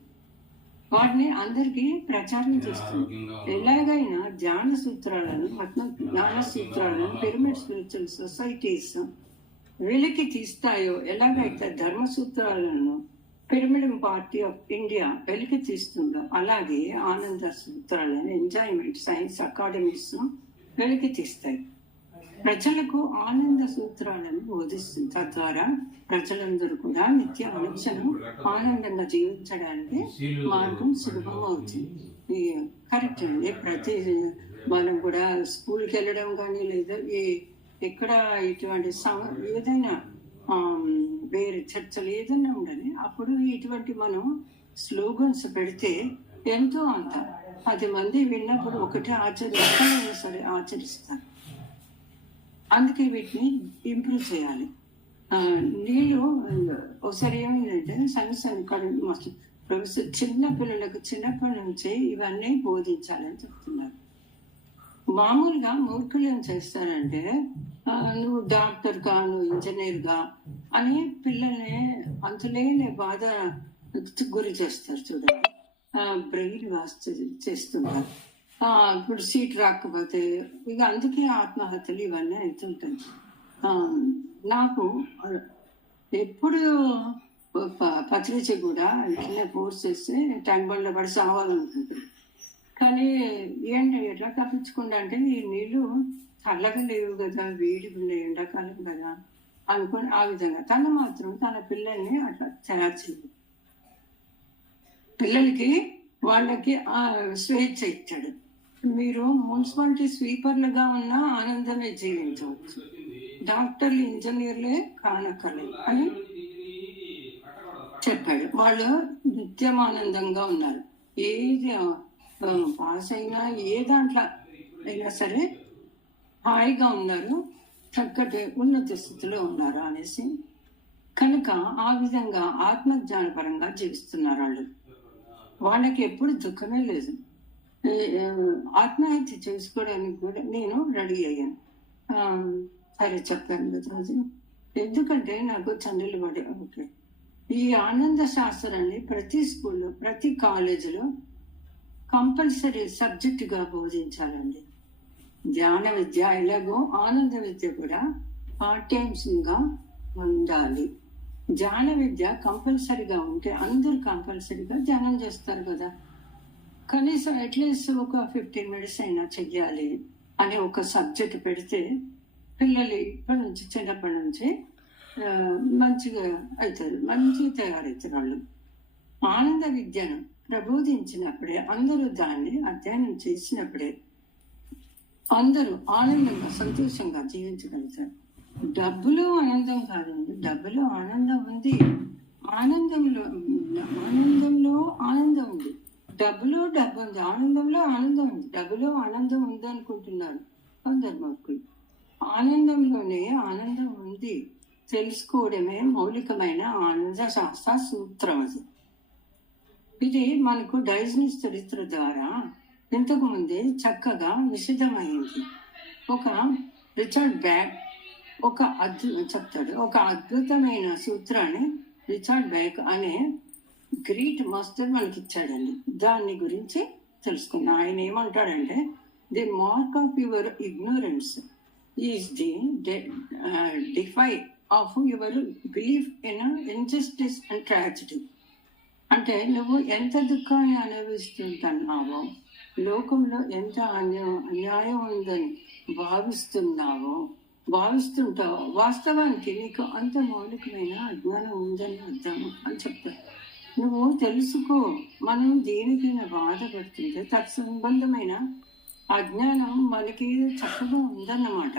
వాటిని అందరికీ ప్రచారం చేస్తుంది. ఎలాగైనా ధ్యాన సూత్రాలను, జ్ఞాన సూత్రాలను పిరమిడ్ స్పిరిచువల్ సొసైటీస్ వెలికి తీస్తాయో, ఎలాగైతే ధర్మ సూత్రాలను పిరమిడ్ పార్టీ ఆఫ్ ఇండియా వెలికి తీస్తుందో, అలాగే ఆనంద సూత్రాలను ఎంజాయ్మెంట్ సైన్స్ అకాడమీస్ వెలికి తీస్తాయి. ప్రజలకు ఆనంద సూత్రాలను బోధిస్తుంది. తద్వారా ప్రజలందరూ కూడా నిత్య అనుక్షణం ఆనందంగా జీవించడానికి మార్గం సులభం అవుతుంది. కరెక్ట్ అండి. మనం కూడా స్కూల్కి వెళ్ళడం కానీ, లేదా ఎక్కడ ఇటువంటి ఏదైనా వేరే చర్చలు ఏదైనా ఉండని, అప్పుడు ఇటువంటి మనం స్లోగన్స్ పెడితే ఎంతో అంత 10 మంది విన్నప్పుడు ఒకటే ఆచరిస్తారైనా సరే ఆచరిస్తారు. అందుకే వీటిని ఇంప్రూవ్ చేయాలి. నీళ్ళు ఒకసారి ఏమైందంటే సైన్స్ ప్రొఫెసర్ చిన్నపిల్లలకు చిన్నప్పటి నుంచే ఇవన్నీ బోధించాలని చెప్తున్నారు. మామూలుగా మూర్ఖులు ఏం చేస్తారంటే, నువ్వు డాక్టర్ గా, నువ్వు ఇంజనీర్ గా అని పిల్లల్ని అంతులేని బాధ గురి చేస్తారు. చూడండి, బ్రెయిన్ వాష్ చేస్తున్నారు. ఇప్పుడు సీట్ రాకపోతే ఇక అందుకే ఆత్మహత్యలు ఇవన్నీ అవుతుంటాయి. నాకు ఎప్పుడు పత్రిక కూడా ఇట్లనే ఫోర్స్ చేస్తే ట్యాంక్ బండ్లో పడి సావాలనుకుంటుంది. కానీ ఏంటి ఎట్లా తప్పించకుండా అంటే, ఈ నీళ్ళు చల్లగా లేవు కదా, వేడి ఉండే ఎండాకాలం కదా అనుకొని ఆ విధంగా తను మాత్రం తన పిల్లల్ని అట్లా తయారు చేయదు. పిల్లలకి వాళ్ళకి స్వేచ్ఛ ఇచ్చాడు. మీరు మున్సిపాలిటీ స్వీపర్లుగా ఉన్న ఆనందమే జీవించవచ్చు, డాక్టర్లు ఇంజనీర్లే కానక్కర్లేదు అని చెప్పాడు. వాళ్ళు నిత్యం ఆనందంగా ఉన్నారు, ఏది పాస్ అయినా ఏ దాంట్లో అయినా సరే హాయిగా ఉన్నారు, చక్కటి ఉన్నత స్థితిలో ఉన్నారు అనేసి. కనుక ఆ విధంగా ఆత్మజ్ఞానపరంగా జీవిస్తున్నారు వాళ్ళు. వాళ్ళకి ఎప్పుడు దుఃఖమే లేదు. ఆత్మహత్య చేసుకోవడానికి కూడా నేను రెడీ అయ్యాను. సరే చెప్పాను కదా రోజు, ఎందుకంటే నాకు చండలు పడే. ఓకే, ఈ ఆనంద శాస్త్రాన్ని ప్రతి స్కూల్లో, ప్రతి కాలేజీలో కంపల్సరీ సబ్జెక్టుగా బోధించాలండి. ధ్యాన విద్య ఎలాగో ఆనంద విద్య కూడా పాఠ్యాంశంగా ఉండాలి. ధ్యాన విద్య కంపల్సరీగా ఉంటే అందరూ కంపల్సరీగా ధ్యానం చేస్తారు కదా. కనీసం అట్లీస్ట్ ఒక 15 minutes అయినా చెయ్యాలి అనే ఒక సబ్జెక్ట్ పెడితే పిల్లలు ఇప్పటి నుంచి, చిన్నప్పటి నుంచి మంచిగా అవుతారు, మంచిగా తయారవుతారు వాళ్ళు. ఆనంద విద్యను ప్రబోధించినప్పుడే, అందరూ దాన్ని అధ్యయనం చేసినప్పుడే అందరూ ఆనందంగా, సంతోషంగా జీవించగలుగుతారు. డబ్బులో ఆనందం కాదండి, డబ్బులో ఆనందం ఉంది, ఆనందంలో ఆనందం ఉంది. డబ్బులో డబ్బు ఉంది, ఆనందంలో ఆనందం ఉంది. డబ్బులో ఆనందం ఉంది అనుకుంటున్నారు కొందరు మూర్ఖులు. ఆనందంలోనే ఆనందం ఉంది తెలుసుకోవడమే మౌలికమైన ఆనంద శాస్త్ర సూత్రం. అది ఇది మనకు డైజనీస్ చరిత్ర ద్వారా ఇంతకు ముందే చక్కగా విశదమైంది. ఒక రిచర్డ్ బ్యాక్ చెప్తాడు, ఒక అద్భుతమైన సూత్రాన్ని రిచర్డ్ బ్యాక్ అనే గ్రేట్ మాస్టర్ మనకి ఇచ్చాడండి. దాని గురించి తెలుసుకున్నాం. ఆయన ఏమంటాడంటే, the mark of your ignorance is the defy of your belief in injustice and tragedy. అంటే నువ్వు ఎంత దుఃఖాన్ని అనుభవిస్తుంటున్నావో, లోకంలో ఎంత అన్యాయం ఉందని భావిస్తుంటావో, వాస్తవానికి నీకు అంత మౌలికమైన అజ్ఞానం ఉందని అర్థం అని చెప్తారు. నువ్వు తెలుసుకో, మనం దేనికైనా బాధపడుతుంటే తత్సంబంధమైన అజ్ఞానం మనకి చక్కగా ఉందన్నమాట.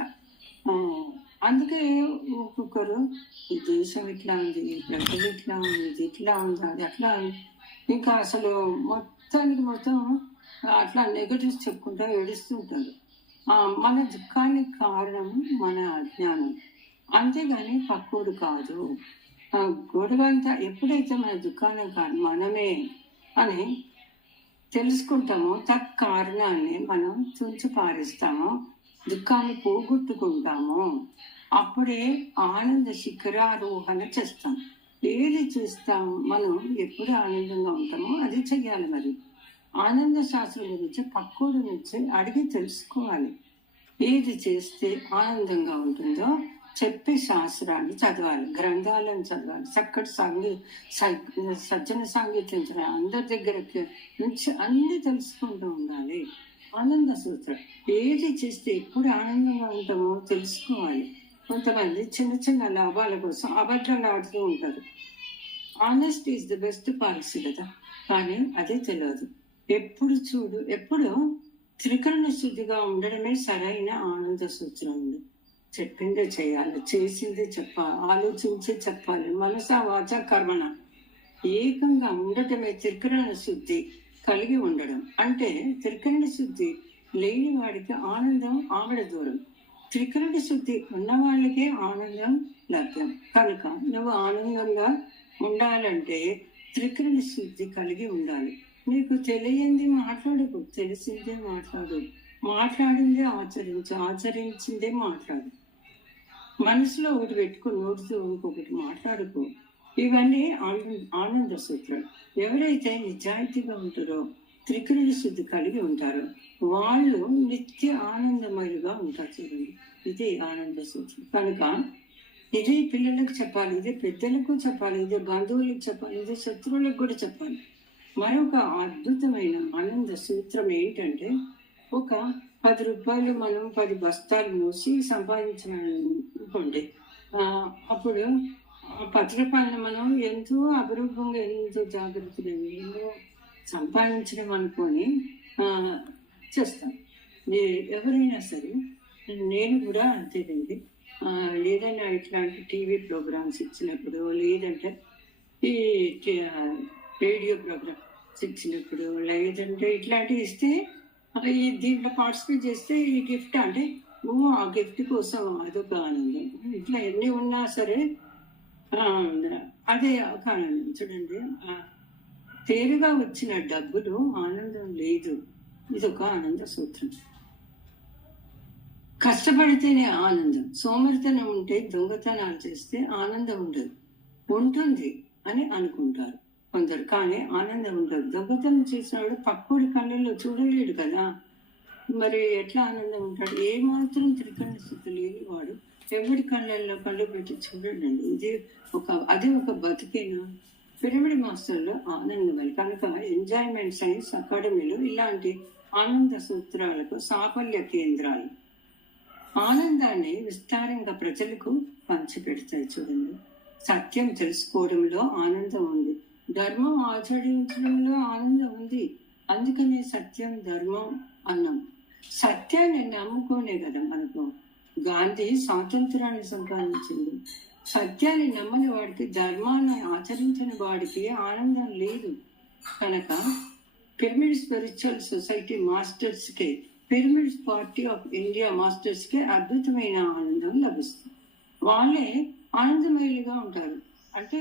అందుకే ఒక్కొక్కరు ఈ దేశం ఇట్లా ఉంది, ప్రజలు ఇట్లా ఉంది, ఇది ఇట్లా ఉంది, అది అట్లా ఉంది, ఇంకా అసలు మొత్తం అట్లా నెగటివ్స్ చెప్పుకుంటూ ఏడుస్తుంటారు. మన దుఃఖానికి కారణం మన అజ్ఞానం, అంతేగాని పక్కోడు కాదు. గొడవంతా ఎప్పుడైతే మన దుఃఖానికి కారణం మనమే అని తెలుసుకుంటామో, తత్కారణాన్ని మనం తుంచి పారేస్తామో, దుఃఖాన్ని పోగొట్టుకుంటామో, అప్పుడే ఆనంద శిఖరారోహణ చేస్తాం. ఏది చేస్తాం, మనం ఎప్పుడు ఆనందంగా ఉంటామో అది చెయ్యాలి. మరి ఆనంద శాస్త్రం గురించి పక్కోడు నుంచి అడిగి తెలుసుకోవాలి. ఏది చేస్తే ఆనందంగా ఉంటుందో చెప్పే శాస్త్రాన్ని చదవాలి, గ్రంథాలను చదవాలి, చక్కటి సజ్జన సాంగత్యం అందరి దగ్గరకి నుంచి అన్ని తెలుసుకుంటూ ఉండాలి. ఆనంద సూత్రం ఏది చేస్తే ఎప్పుడు ఆనందంగా ఉంటామో తెలుసుకోవాలి. కొంతమంది చిన్న చిన్న లాభాల కోసం అబద్ధాలు ఆడుతూ ఉంటారు. Honest is the best policy కదా, కానీ అదే తెలియదు. ఎప్పుడు త్రికరణ శుద్ధిగా ఉండడమే సరైన ఆనంద సూత్రం ఉంది. చెప్పిందే చేయాలి, చేసిందే చెప్పాలి, ఆలోచించే చెప్పాలి. మనస వాచ కర్మణ ఏకంగా ఉండటమే త్రికరణ శుద్ధి కలిగి ఉండడం. అంటే త్రికరణ శుద్ధి లేని వాడికి ఆనందం ఆవిడ దూరం, త్రికరణ శుద్ధి ఉన్న వాళ్ళకే ఆనందం లభ్యం. కనుక నువ్వు ఆనందంగా ఉండాలంటే త్రికరణ శుద్ధి కలిగి ఉండాలి. నీకు తెలియంది మాట్లాడకు, తెలిసిందే మాట్లాడు, మాట్లాడిందే ఆచరించు, ఆచరించిందే మాట్లాడు. మనసులో ఒకటి పెట్టుకుని నోటితో ఇంకొకటి మాట్లాడుకో. ఇవన్నీ ఆనంద సూత్రాలు. ఎవరైతే నిజాయితీగా ఉంటారో, త్రికరణ శుద్ధి కలిగి ఉంటారో, వాళ్ళు నిత్య ఆనందమయులుగా ఉంటారు. చూడండి, ఇదే ఆనంద సూత్రం. కనుక ఇదే పిల్లలకు చెప్పాలి, ఇదే పెద్దలకు చెప్పాలి, ఇదే బంధువులకు చెప్పాలి, ఇదే శత్రువులకు కూడా చెప్పాలి. మరొక అద్భుతమైన ఆనంద సూత్రం ఏంటంటే, ఒక 10 రూపాయలు మనం 10 బస్తాలు మూసి సంపాదించాలనుకోండి, అప్పుడు 10 రూపాయలు మనం ఎంతో అభిరూపంగా, ఎంతో జాగ్రత్తగా ఎన్నో సంపాదించడం అనుకొని చేస్తాం. ఎవరైనా సరే, నేను కూడా అంతేనండి. ఏదైనా ఇట్లాంటి టీవీ ప్రోగ్రామ్స్ ఇచ్చినప్పుడు, లేదంటే ఈ రేడియో ప్రోగ్రామ్స్ ఇచ్చినప్పుడు, లేదంటే ఇట్లాంటివి ఇస్తే దీంట్లో పార్టిసిపేట్ చేస్తే ఈ గిఫ్ట్ అంటే ఆ గిఫ్ట్ కోసం అదొక ఆనందం. ఇట్లా ఎన్ని ఉన్నా సరే అదే ఒక ఆనందం. చూడండి, తేరుగా వచ్చిన డబ్బులు ఆనందం లేదు, ఇదొక ఆనంద సూత్రం. కష్టపడితేనే ఆనందం. సోమరితనం ఉంటే, దొంగతనాలు చేస్తే ఆనందం ఉండదు. ఉంటుంది అని అనుకుంటారు కొందరు. కానీ ఆనందం ఉండదు. దొంగతనం చేసినవాడు పక్కోడి కళ్ళల్లో చూడలేడు కదా, మరి ఎట్లా ఆనందం ఉంటాడు? ఏమాత్రం త్రికరణ స్థితి లేని వాడు ఎవరి కళ్ళల్లో కళ్ళు పెట్టి చూడండి. అది ఒక బతికేనా? పిరమిడ్ మాస్టర్లో ఆనందమని కనుక ఎంజాయ్మెంట్ సైన్స్ అకాడమీలో ఇలాంటి ఆనంద సూత్రాలకు సాఫల్య కేంద్రాలు ఆనందాన్ని విస్తారంగా ప్రజలకు పంచిపెడతాయి. చూడండి, సత్యం తెలుసుకోవడంలో ఆనందం ఉంది, ధర్మం ఆచరించడంలో ఆనందం ఉంది. అందుకనే సత్యం ధర్మం అన్నాం. సత్యాన్ని నమ్ముకోనే కదా మనకు గాంధీ స్వాతంత్రాన్ని సంపాదించింది. సత్యాన్ని నమ్మని వాడికి, ధర్మాన్ని ఆచరించని వాడికి ఆనందం లేదు. కనుక పిరమిడ్ స్పిరిచువల్ సొసైటీ మాస్టర్స్కే, పిరమిడ్ పార్టీ ఆఫ్ ఇండియా మాస్టర్స్కే అద్భుతమైన ఆనందం లభిస్తుంది. వాళ్ళే ఆనందమయులుగా ఉంటారు. అంటే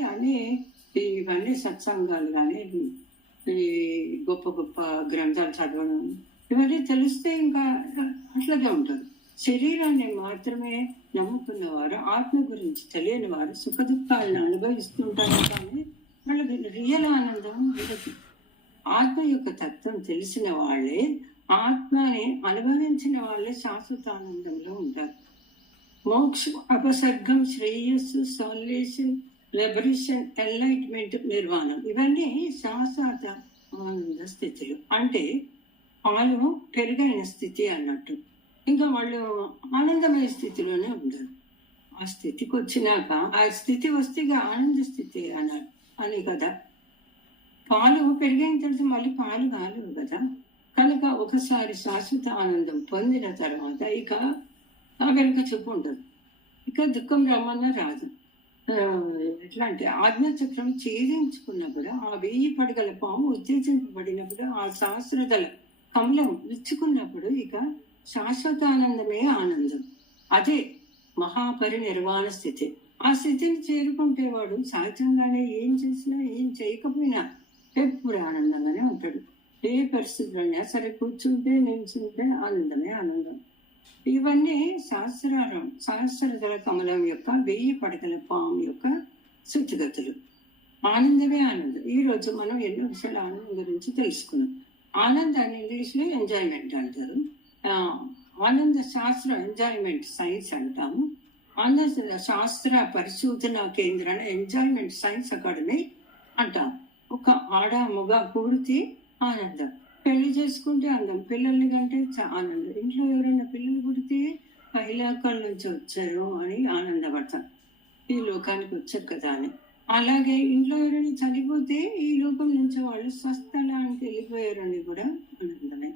ఇవన్నీ సత్సంగాలు కానీ, ఈ గొప్ప గొప్ప గ్రంథాలు చదవడం, ఇవన్నీ తెలిస్తే ఇంకా అట్లాగే ఉంటారు. శరీరాన్ని మాత్రమే నమ్ముకున్నవారు, ఆత్మ గురించి తెలియని వారు సుఖ దుఃఖాలను అనుభవిస్తుంటారు. కానీ వాళ్ళకి రియల్ ఆనందం ఉండదు. ఆత్మ యొక్క తత్వం తెలిసిన వాళ్ళే, ఆత్మని అనుభవించిన వాళ్ళే శాశ్వత ఆనందంలో ఉంటారు. మోక్షం, అపసర్గం, శ్రేయస్సు, సాల్వేషన్, లిబరేషన్, ఎన్లైట్మెంట్, నిర్వాణం, ఇవన్నీ శాశ్వత ఆనంద స్థితులు. అంటే పాలు పెరుగైన స్థితి అన్నట్టు. ఇంకా వాళ్ళు ఆనందమయ స్థితిలోనే ఉండరు. ఆ స్థితికి వచ్చినాక, ఆ స్థితి వస్తే ఆనంద స్థితి అని కదా. పాలు పెరిగిన తర్వాత మళ్ళీ పాలు కాలేవు కదా. కనుక ఒకసారి శాశ్వత ఆనందం పొందిన తర్వాత ఇక వెనుక చూపు ఉండదు. ఇక దుఃఖం రమ్మన్నా రాదు. ఎట్లాంటి ఆజ్ఞాచక్రం ఛేదించుకున్నప్పుడు, ఆ 1000 పడగల పాము ఉత్తేజింపబడినప్పుడు, ఆ సహస్రదళ కమలం విచ్చుకున్నప్పుడు ఇక శాశ్వత ఆనందమే ఆనందం. అదే మహాపరినిర్వాణ స్థితి. ఆ స్థితిని చేరుకుంటే వాడు సహజంగానే ఏం చేసినా ఏం చేయకపోయినా ఎప్పుడు ఆనందంగానే ఉంటాడు. ఏ పరిస్థితులైనా సరే, కూర్చుంటే నిల్చుంటే ఆనందమే ఆనందం. ఇవన్నీ సహస్రదళ కమలం యొక్క 1000 పడగల పాము యొక్క స్థితిగతులు. ఆనందమే ఆనందం. ఈరోజు మనం ఎన్నో విషయాల ఆనందం గురించి తెలుసుకున్నాం. ఆనందాన్ని ఇంగ్లీష్లో ఎంజాయ్మెంట్ అంటారు. ఆనంద శాస్త్ర ఎంజాయ్మెంట్ సైన్స్ అంటాము. ఆనంద శాస్త్ర పరిశోధన కేంద్రాన్ని ఎంజాయ్మెంట్ సైన్స్ అకాడమీ అంటాం. ఒక ఆడ మగ పూర్తి ఆనందం. పెళ్లి చేసుకుంటే అందం, పిల్లల్ని కంటే ఆనందం. ఇంట్లో ఎవరైనా పిల్లలు పుడితే పైలోకాల నుంచి వచ్చారు అని ఆనందపడతాం, ఈ లోకానికి వచ్చారు కదా అని. అలాగే ఇంట్లో ఎవరైనా చనిపోతే ఈ లోకం నుంచి వాళ్ళు స్వస్థలానికి వెళ్ళిపోయారని కూడా ఆనందమే.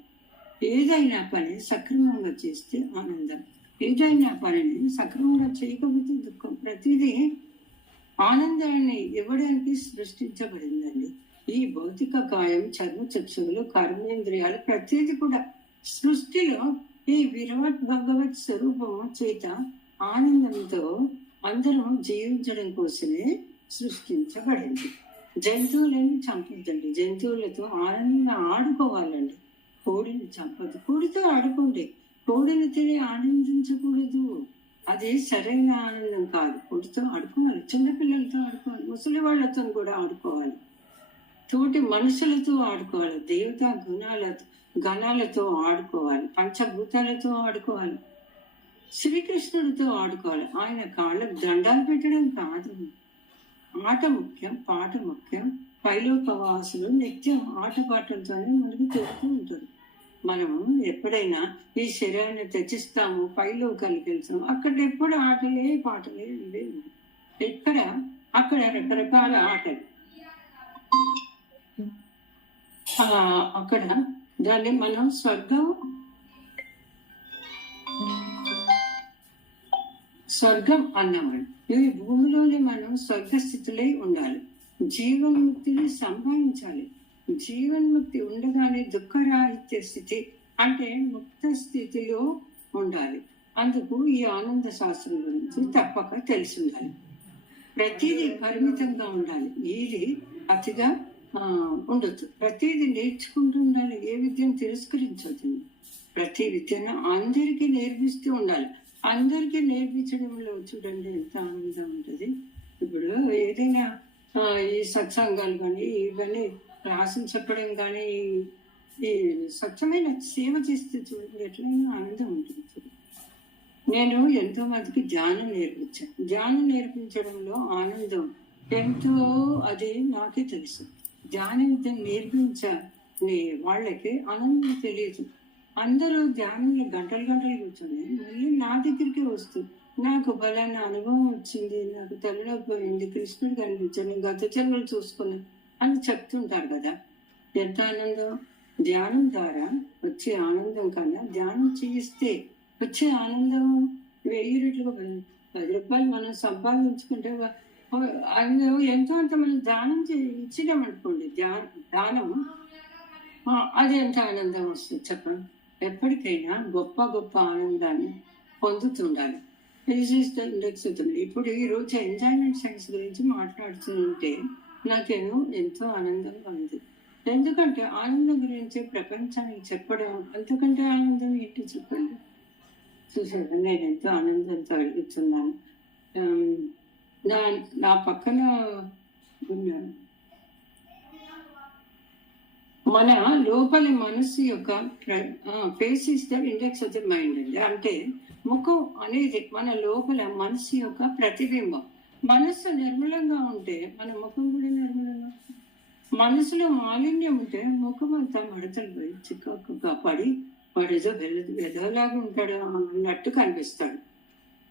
ఏదైనా పని సక్రమంగా చేస్తే ఆనందం, ఏదైనా పనిని సక్రమంగా చేయకపోతే దుఃఖం. ప్రతిదీ ఆనందాన్ని ఇవ్వడానికి సృష్టించబడిందండి. ఈ భౌతిక కాయం, చర్మ చక్షువులు, కర్మేంద్రియాలు, ప్రతిదీ కూడా సృష్టిలో ఈ విరాట్ భగవత్ స్వరూపము చేత ఆనందంతో అందరం జీవించడం కోసమే సృష్టించబడింది. జంతువులను చంపొద్దండి, జంతువులతో ఆనందంగా ఆడుకోవాలండి. కోడిని చంపద్దు, కోడితో ఆడుకోండి. కోడిని తిని ఆనందించకూడదు, అదే సరైన ఆనందం కాదు. కోడితో ఆడుకోవాలి, చిన్నపిల్లలతో ఆడుకోవాలి, ముసలి వాళ్ళతో కూడా ఆడుకోవాలి, తోటి మనుషులతో ఆడుకోవాలి, దేవతా గణాలతో ఆడుకోవాలి, పంచభూతాలతో ఆడుకోవాలి, శ్రీకృష్ణుడితో ఆడుకోవాలి. ఆయన కాళ్ళకు దండాలు పెట్టడం కాదు. ఆట ముఖ్యం, పాట ముఖ్యం. పైలోకవాసులు నిత్యం ఆటపాటలతోనే మనకు తెలుస్తూ ఉంటారు. మనము ఎప్పుడైనా ఈ శరీరాన్ని త్యజిస్తాము, పైలోకాలకు వెళ్తాము, అక్కడ ఎప్పుడు ఆటలే పాటలే ఇవే. అక్కడ రకరకాల ఆటలు. అక్కడ దాన్ని మనం స్వర్గం అన్నామండి. ఈ భూమిలోనే మనం స్వర్గస్థితులై ఉండాలి, జీవన్ముక్తిని సంపాదించాలి. జీవన్ముక్తి ఉండగానే దుఃఖరాహిత్య స్థితి అంటే ముక్త స్థితిలో ఉండాలి. అందుకు ఈ ఆనంద శాస్త్రం గురించి తప్పక తెలిసి ఉండాలి. ప్రతిదీ పరిమితంగా ఉండాలి, ఇది అతిగా ఉండొద్దు. ప్రతిదీ నేర్చుకుంటూ ఉండాలి, ఏ విద్యను తిరస్కరించవద్దు. ప్రతి విద్యను అందరికీ నేర్పిస్తూ ఉండాలి. అందరికీ నేర్పించడంలో చూడండి ఎంత ఆనందం ఉంటుంది. ఇప్పుడు ఏదైనా ఈ సత్సంగాలు కానీ ఇవన్నీ క్లాసులు చెప్పడం కానీ ఈ స్వచ్ఛమైన సేవ చేస్తే చూడండి ఎట్లయినా ఆనందం ఉంటుంది. నేను ఎంతో మందికి ధ్యానం నేర్పించాను. ధ్యానం నేర్పించడంలో ఆనందం ఎంతో, అది నాకే తెలుసు. ధ్యానం నేర్పించని వాళ్ళకి ఆనందం తెలియదు. అందరూ ధ్యానంలో గంటలు గంటలు కూర్చొని మళ్ళీ నా దగ్గరికి వస్తుంది. నాకు బలాన్ని అనుభవం వచ్చింది, నాకు తలనొప్పిపోయింది, కృష్ణుడు కనిపించాను, గత జన్మలు చూసుకున్నాను అని చెప్తుంటారు కదా. ఎంత ఆనందం! ధ్యానం ద్వారా వచ్చే ఆనందం కన్నా ధ్యానం చేయిస్తే వచ్చే ఆనందం 1000 రెట్లుగా 10 రూపాయలు మనం సంపాదించుకుంటే అందులో ఎంతో అంత మనం దానం ఇచ్చినామనుకోండి, దానం అది ఎంత ఆనందం వస్తుంది చెప్పండి. ఎప్పటికైనా గొప్ప గొప్ప ఆనందాన్ని పొందుతుండాలి. ఇండెక్స్ అవుతుంది. ఇప్పుడు ఈరోజు ఎంజాయ్మెంట్ సైన్స్ గురించి మాట్లాడుతుంటే నాకేమో ఎంతో ఆనందంగా ఉంది. ఎందుకంటే ఆనందం గురించి ప్రపంచానికి చెప్పడం అంతకంటే ఆనందం ఏంటి చెప్పండి. చూసారు, నేను ఎంతో ఆనందంతో అడుగుతున్నాను. నా పక్కన ఉన్నాను. మన లోపలి మనస్సు యొక్క face is the index of the mind అండి. అంటే ముఖం అనేది మన లోపల మనస్సు యొక్క ప్రతిబింబం. మనస్సు నిర్మలంగా ఉంటే మన ముఖం కూడా నిర్మలంగా ఉంటుంది. మనసులో మాలిన్యం ఉంటే ముఖం అంతా మడతలు పోయి చిక్కగా పడి వాడేదో వెదలాగా ఉంటాడు అన్నట్టు కనిపిస్తాడు.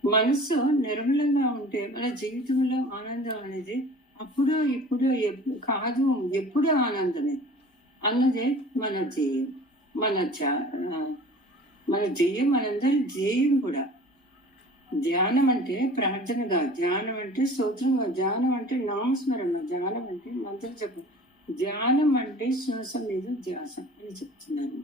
మనసు నిర్మలంగా ఉంటే మన జీవితంలో ఆనందం అనేది అప్పుడు ఇప్పుడు కాదు, ఎప్పుడు ఆనందమే అన్నదే మన ధ్యేయం. మన ధ్యేయం, మనందరి ధ్యేయం కూడా. ధ్యానం అంటే ప్రార్థనగా, ధ్యానం అంటే స్తోత్రంగా, ధ్యానం అంటే నామస్మరణ, ధ్యానం అంటే మంత్రం చెప్పు, ధ్యానం అంటే శ్వాస మీద ధ్యాస అని చెప్తున్నాను.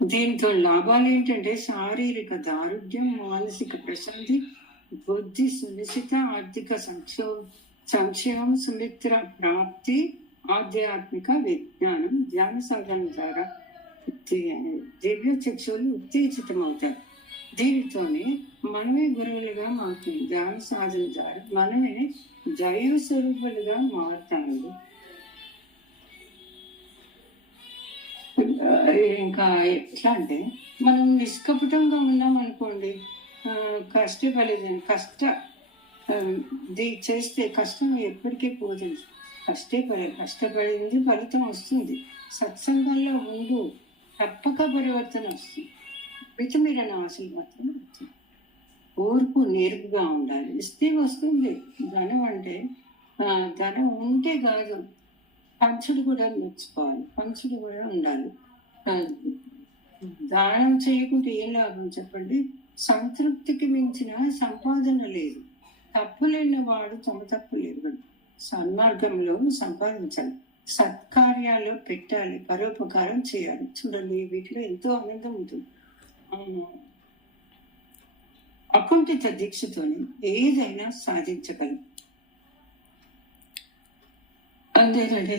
దీంతో లాభాలు ఏంటంటే శారీరక దారుఢ్యం, మానసిక ప్రశాంతి, బుద్ధి సునిశ్చిత, ఆర్థిక సంక్షేమం, సుమిత్ర ప్రాప్తి, ఆధ్యాత్మిక విజ్ఞానం. ధ్యాన సాధన ద్వారా దివ్య చక్షులు ఉత్తేజితమవుతారు. దీనితోనే మనమే గురువులుగా మారుతుంది. ధ్యాన సాధన ద్వారా మనమే దైవ స్వరూపులుగా మారుతాము. ఇంకా ఎట్లా అంటే మనం నిష్కపటంగా ఉన్నాం అనుకోండి, కష్టపడేదని చేస్తే కష్టం ఎప్పటికీ పోతుంది. కష్టపడింది ఫలితం వస్తుంది. సత్సంగంలో ఉండు, తప్పక పరివర్తన వస్తుంది. మితిమీరిన ఆశలు మాత్రం వస్తుంది. ఓర్పు నేర్పుగా ఉండాలి, ఇస్తే వస్తుంది. ధనం అంటే ధనం ఉంటే కాదు, పంచుడు కూడా నేర్చుకోవాలి, పంచుడు కూడా ఉండాలి. దానం చేయకుంటే ఏం లాభం చెప్పండి. సంతృప్తికి మించిన సంపాదన లేదు. తప్పు లేని వాడు తమ తప్పు లేదు. సన్మార్గంలో సంపాదించాలి, సత్కార్యాలు పెట్టాలి, పరోపకారం చేయాలి. చూడండి, వీటిలో ఎంతో ఆనందం ఉంటుంది. అకుంఠిత దీక్షతోని ఏదైనా సాధించగలం. అంతేనండి.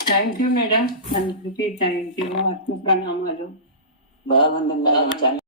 థ్యాంక్ యూ మేడం, అందరికీ థ్యాంక్ యూ. ఆత్మ ప్రణామాలు. బాగుంది మేడం.